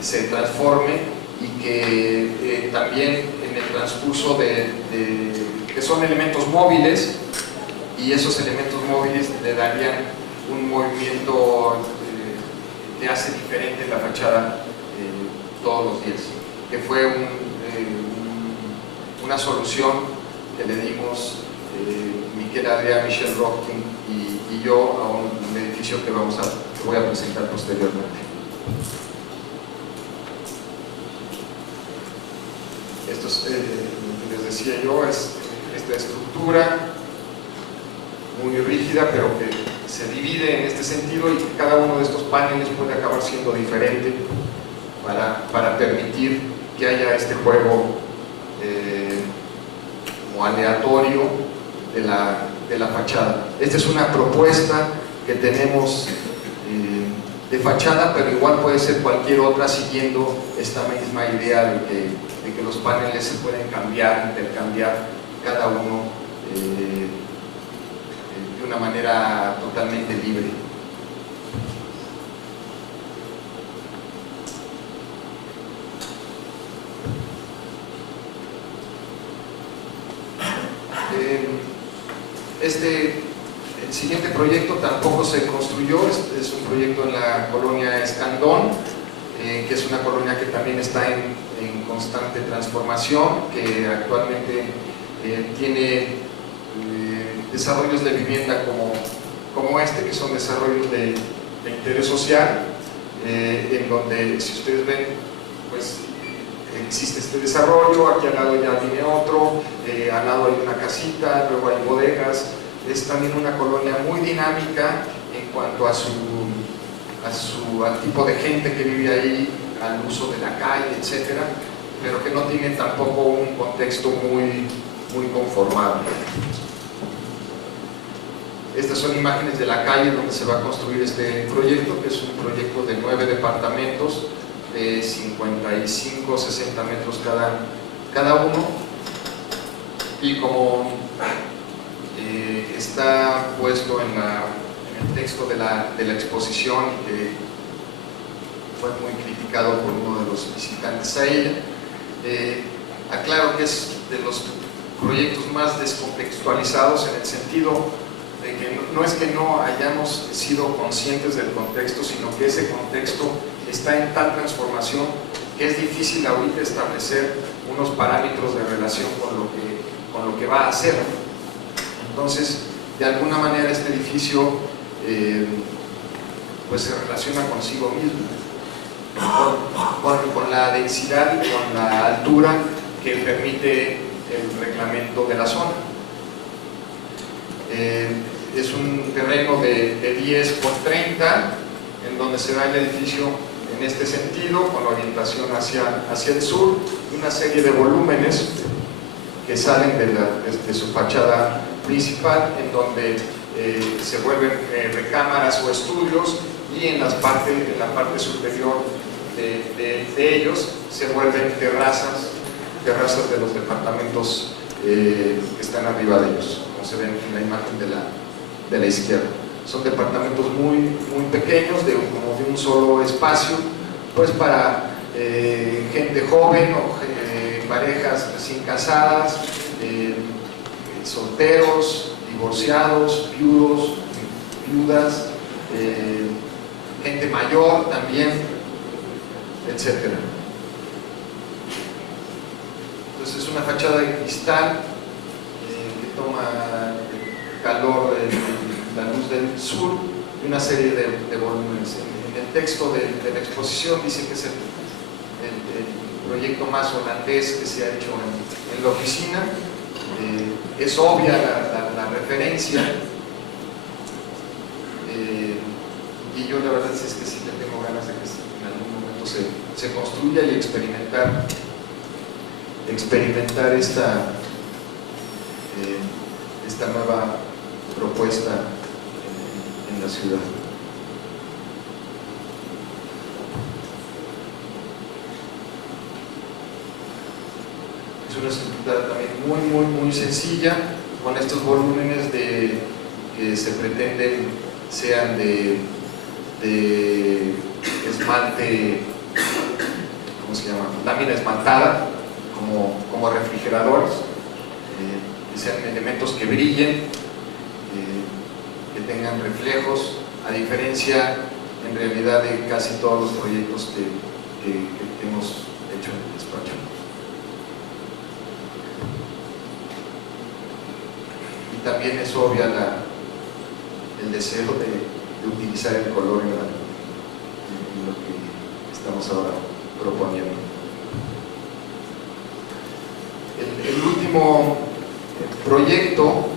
se transforme, y que también en el transcurso que son elementos móviles, y esos elementos móviles le darían un movimiento que hace diferente la fachada todos los días, que fue una solución que le dimos Miquel Adrià, Michel Rocking y yo a un edificio que voy a presentar posteriormente. Esto es, les decía yo, es esta estructura muy rígida, pero que se divide en este sentido, y que cada uno de estos paneles puede acabar siendo diferente para permitir que haya este juego como aleatorio de la fachada. Esta es una propuesta que tenemos de fachada, pero igual puede ser cualquier otra, siguiendo esta misma idea de que los paneles se pueden cambiar, intercambiar cada uno de una manera totalmente libre. El siguiente proyecto tampoco se construyó, es un proyecto en la colonia Escandón, que es una colonia que también está en constante transformación, que actualmente tiene desarrollos de vivienda como este, que son desarrollos de interés social, en donde, si ustedes ven, pues existe este desarrollo, aquí al lado ya viene otro, al lado hay una casita, luego hay bodegas. Es también una colonia muy dinámica en cuanto al tipo de gente que vive ahí, al uso de la calle, etcétera, pero que no tiene tampoco un contexto muy conformado. Estas son imágenes de la calle donde se va a construir este proyecto, que es un proyecto de 9 departamentos de 55 60 metros cada uno, y como está puesto en el texto de la exposición, que fue muy criticado por uno de los visitantes a ella, aclaro que es de los proyectos más descontextualizados, en el sentido de que no es que no hayamos sido conscientes del contexto, sino que ese contexto está en tal transformación que es difícil ahorita establecer unos parámetros de relación con lo que va a hacer. Entonces, de alguna manera este edificio pues se relaciona consigo mismo, con la densidad y con la altura que permite el reglamento de la zona. Es un terreno de 10 por 30, en donde se da el edificio en este sentido, con la orientación hacia el sur, y una serie de volúmenes que salen de su fachada principal, en donde se vuelven recámaras o estudios, y en la parte superior de ellos se vuelven terrazas de los departamentos que están arriba de ellos, como se ven en la imagen de la izquierda. Son departamentos muy, muy pequeños, como de un solo espacio, pues para gente joven o parejas recién casadas, solteros, divorciados, viudos, viudas, gente mayor también, etc. Entonces es una fachada de cristal que toma el calor de la luz del sur y una serie de volúmenes. En el texto de la exposición dice que es el proyecto más holandés que se ha hecho en la oficina. Es obvia la referencia, y yo la verdad es que sí que tengo ganas de que en algún momento se construya y experimentar esta nueva propuesta en la ciudad. Es una estructura también muy sencilla, con estos volúmenes que se pretenden sean de esmalte, ¿cómo se llama? Lámina esmaltada, como refrigeradores, que sean elementos que brillen, que tengan reflejos, a diferencia en realidad de casi todos los proyectos que hemos hecho en el despacho. Y también es obvia el deseo de utilizar el color en lo que estamos ahora proponiendo. El último proyecto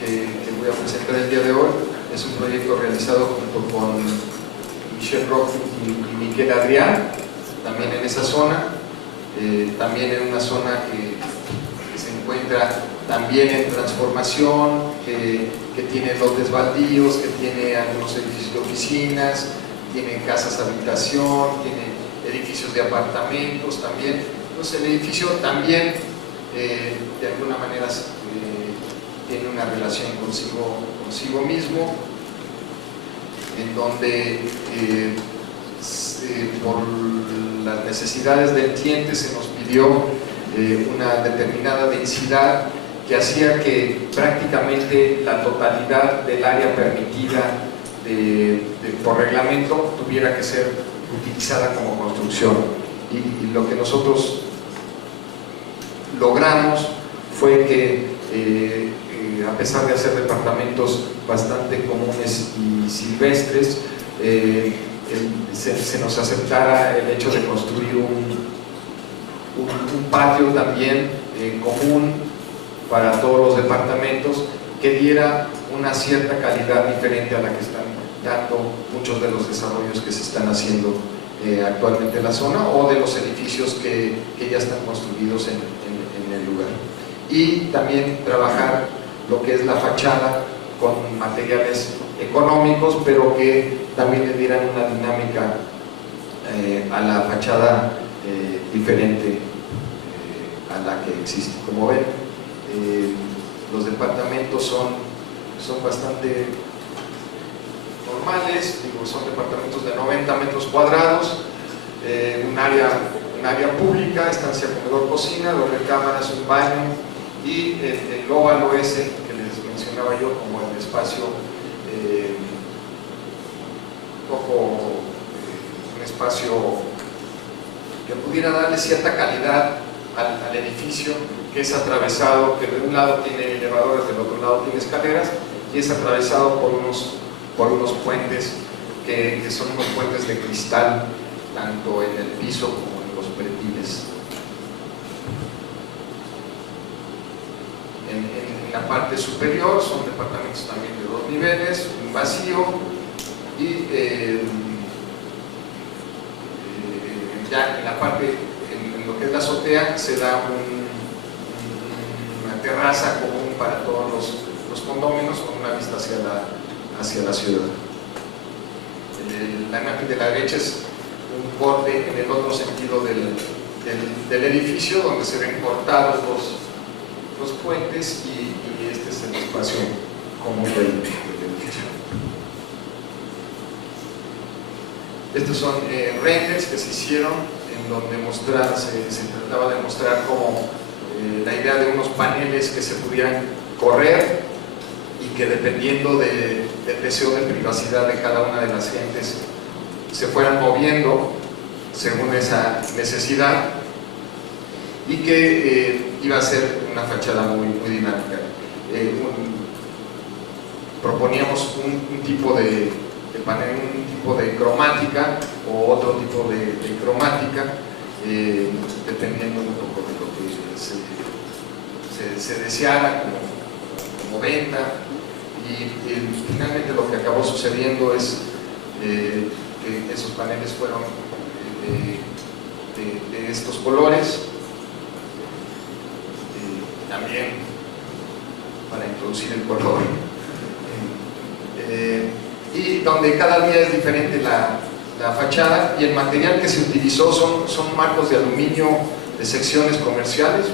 que voy a presentar el día de hoy es un proyecto realizado junto con Michel Roch y Miquel Adrián, también en esa zona, también en una zona que se encuentra también en transformación, que tiene lotes baldíos, que tiene algunos edificios de oficinas, tiene casas habitación, tiene edificios de apartamentos también. Entonces el edificio también de alguna manera tiene una relación consigo mismo, en donde por las necesidades del cliente se nos pidió una determinada densidad que hacía que prácticamente la totalidad del área permitida por reglamento tuviera que ser utilizada como construcción. Y lo que nosotros logramos fue que a pesar de hacer departamentos bastante comunes y silvestres, se nos aceptara el hecho de construir un patio también común para todos los departamentos, que diera una cierta calidad diferente a la que están dando muchos de los desarrollos que se están haciendo actualmente en la zona, o de los edificios que ya están construidos en el lugar. Y también trabajar lo que es la fachada con materiales económicos, pero que también le dieran una dinámica a la fachada diferente a la que existe. Como ven, los departamentos son bastante normales, son departamentos de 90 metros cuadrados, un área pública, estancia, comedor, cocina, 2 recámaras, un baño, y el óvalo ese que les mencionaba yo como el espacio un espacio que pudiera darle cierta calidad al edificio, que es atravesado, que de un lado tiene elevadores, del otro lado tiene escaleras, y es atravesado por unos puentes que son unos puentes de cristal, tanto en el piso como en los pretiles. En la parte superior son departamentos también de 2 niveles, un vacío, y ya en la parte, en lo que es la azotea, se da una terraza común para todos los condóminos con una vista hacia la ciudad. La imagen de la derecha es un corte en el otro sentido del edificio, donde se ven cortados los puentes, y este es el espacio común del edificio. Estos son renders que se hicieron en donde se trataba de mostrar como la idea de unos paneles que se pudieran correr y que, dependiendo del deseo de privacidad de cada una de las gentes, se fueran moviendo según esa necesidad, y que iba a ser una fachada muy dinámica. Proponíamos un tipo de panel, un tipo de cromática o otro tipo de cromática, dependiendo un poco de lo que se deseara como venta, y finalmente lo que acabó sucediendo es que esos paneles fueron de estos colores, también para introducir el color, y donde cada día es diferente la fachada, y el material que se utilizó son marcos de aluminio de secciones comerciales,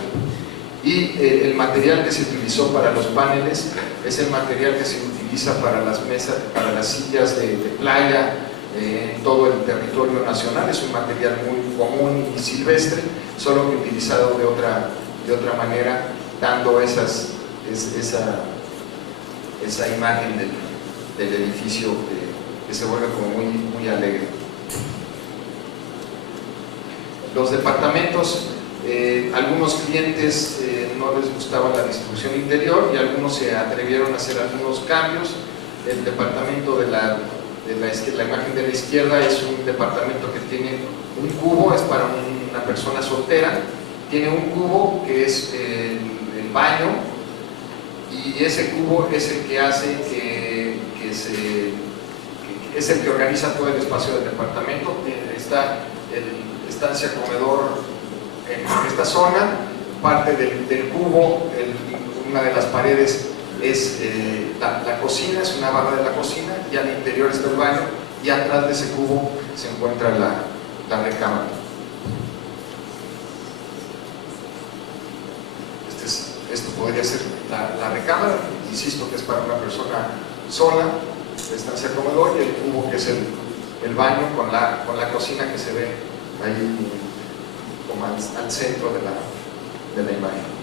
y el material que se utilizó para los paneles es el material que se utiliza para las mesas, para las sillas de playa en todo el territorio nacional. Es un material muy común y silvestre, solo que utilizado de otra manera, dando esa imagen del edificio que se vuelve como muy alegre. Los departamentos, algunos clientes no les gustaba la distribución interior, y algunos se atrevieron a hacer algunos cambios. El departamento de la imagen de la izquierda es un departamento que tiene un cubo, es para una persona soltera, tiene un cubo que es el baño, y ese cubo es el que hace es el que organiza todo el espacio del departamento. Está el estancia comedor en esta zona, parte del cubo, una de las paredes es la cocina, es una barra de la cocina, y al interior está el baño, y atrás de ese cubo se encuentra la recámara. Esto podría ser la recámara, insisto que es para una persona sola, la estancia comedor, y el cubo que es el baño con la cocina que se ve ahí como al centro de la imagen.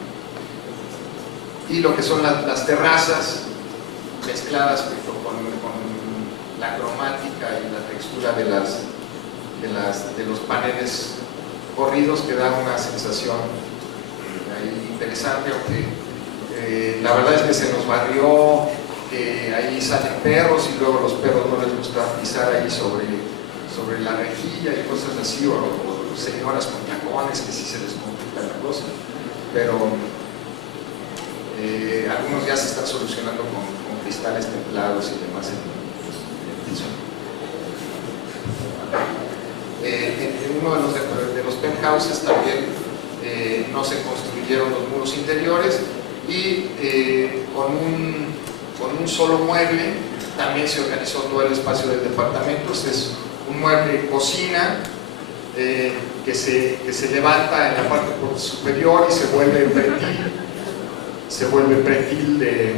Y lo que son las terrazas mezcladas con la cromática y la textura de los paneles corridos, que da una sensación ahí interesante, aunque la verdad es que se nos barrió que ahí salen perros, y luego los perros no les gusta pisar ahí sobre la rejilla y cosas así, o señoras con tacones que sí se les complica la cosa, pero algunos ya se están solucionando con cristales templados y demás en el piso. En uno de los penthouses también no se construyeron los muros interiores, y con un solo mueble también se organizó todo el espacio del departamento. Este es un mueble cocina que se levanta en la parte superior y se vuelve pretil de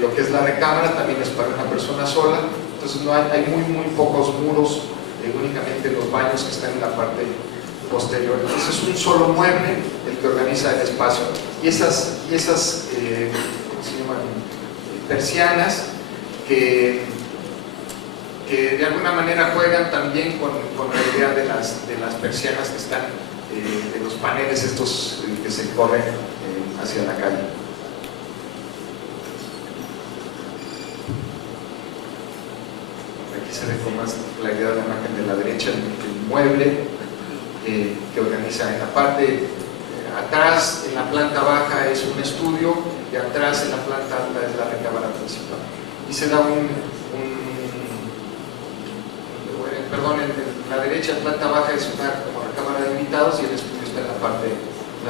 lo que es la recámara. También es para una persona sola, entonces hay muy pocos muros, únicamente los baños que están en la parte posterior. Entonces es un solo mueble el que organiza el espacio, y esas ¿cómo se llaman? Persianas que de alguna manera juegan también con la idea de las persianas que están de los paneles estos que se corren hacia la calle. Aquí se ve con más claridad la imagen de la derecha, el mueble que organiza en la parte atrás, en la planta baja es un estudio y atrás en la planta alta es la recámara principal. Y se da perdón, en la derecha, planta baja es una como recámara de invitados y el estudio está en la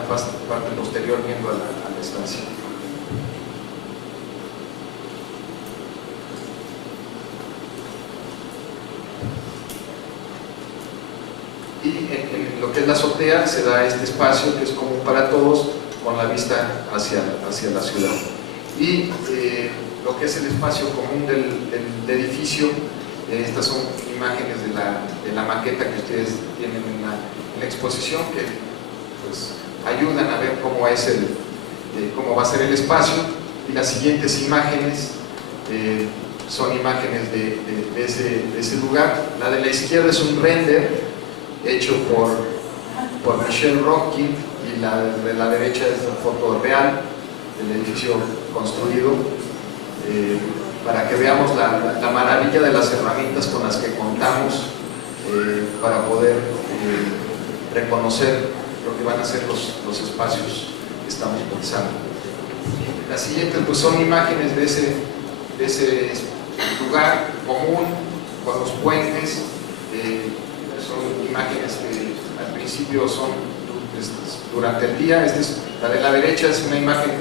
parte posterior viendo a la estancia. Y en lo que es la azotea se da este espacio que es común para todos con la vista hacia la ciudad. Y lo que es el espacio común del edificio, estas son imágenes de la maqueta que ustedes tienen en la exposición, que pues ayudan a ver cómo va a ser el espacio. Y las siguientes imágenes son imágenes de ese lugar. La de la izquierda es un render hecho por Michelle Rocky, y la de la derecha es una foto real del edificio construido, para que veamos la maravilla de las herramientas con las que contamos para poder reconocer lo que van a ser los espacios que estamos pensando. Las siguientes pues son imágenes de ese lugar común con los puentes. Son imágenes que al principio son durante el día. La de la derecha es una imagen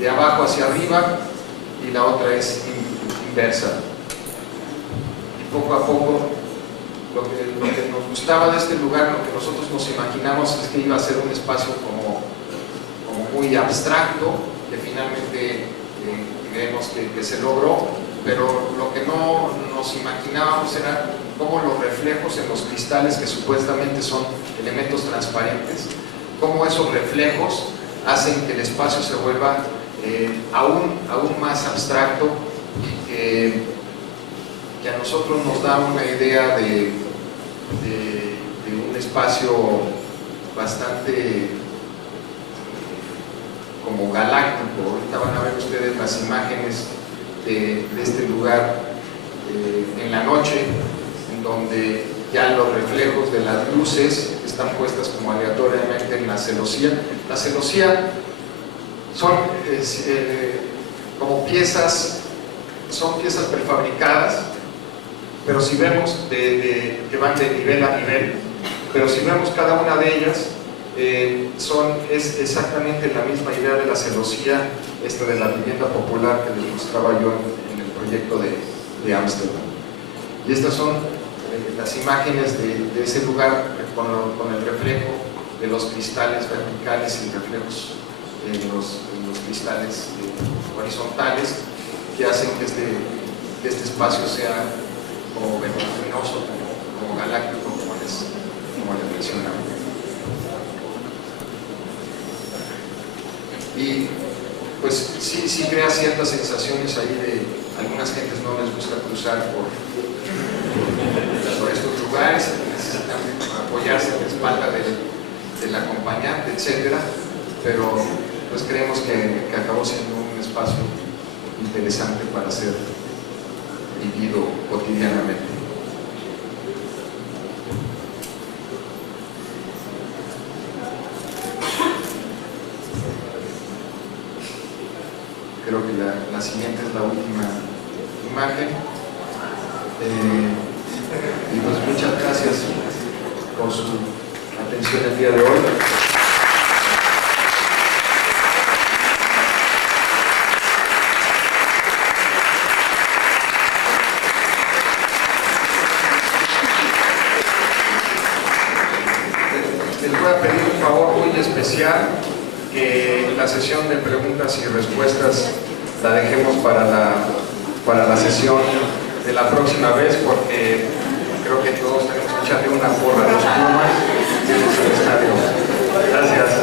de abajo hacia arriba y la otra es inversa. Y poco a poco lo que nos gustaba de este lugar, lo que nosotros nos imaginamos es que iba a ser un espacio como muy abstracto, que finalmente creemos que se logró, pero lo que no nos imaginábamos era cómo los reflejos en los cristales, que supuestamente son elementos transparentes, cómo esos reflejos hacen que el espacio se vuelva aún más abstracto, y que a nosotros nos da una idea de un espacio bastante como galáctico. Ahorita van a ver ustedes las imágenes de este lugar en la noche, en donde ya los reflejos de las luces están puestas como aleatoriamente en la celosía. La celosía son como piezas, son piezas prefabricadas, pero si vemos que van de nivel a nivel, pero si vemos cada una de ellas, es exactamente la misma idea de la celosía, de la vivienda popular que les mostraba yo en el proyecto de Ámsterdam. Y estas son las imágenes de ese lugar con el reflejo de los cristales verticales y reflejos en los cristales horizontales, que hacen que este espacio sea como vertiginoso, como galáctico, como les mencionaba. Y pues sí crea ciertas sensaciones ahí de algunas gentes no les gusta cruzar por estos lugares, necesitan apoyarse en la espalda del acompañante, etcétera, pero pues creemos que acabó siendo un espacio interesante para ser vivido cotidianamente. Creo que la siguiente es la última imagen. Y pues muchas gracias por su atención el día de hoy. Les voy a pedir un favor muy especial, que la sesión de preguntas y respuestas la dejemos para la sesión de la próxima vez, porque creo que todos tenemos que echarle una porra a los Pumas en el estadio. Gracias.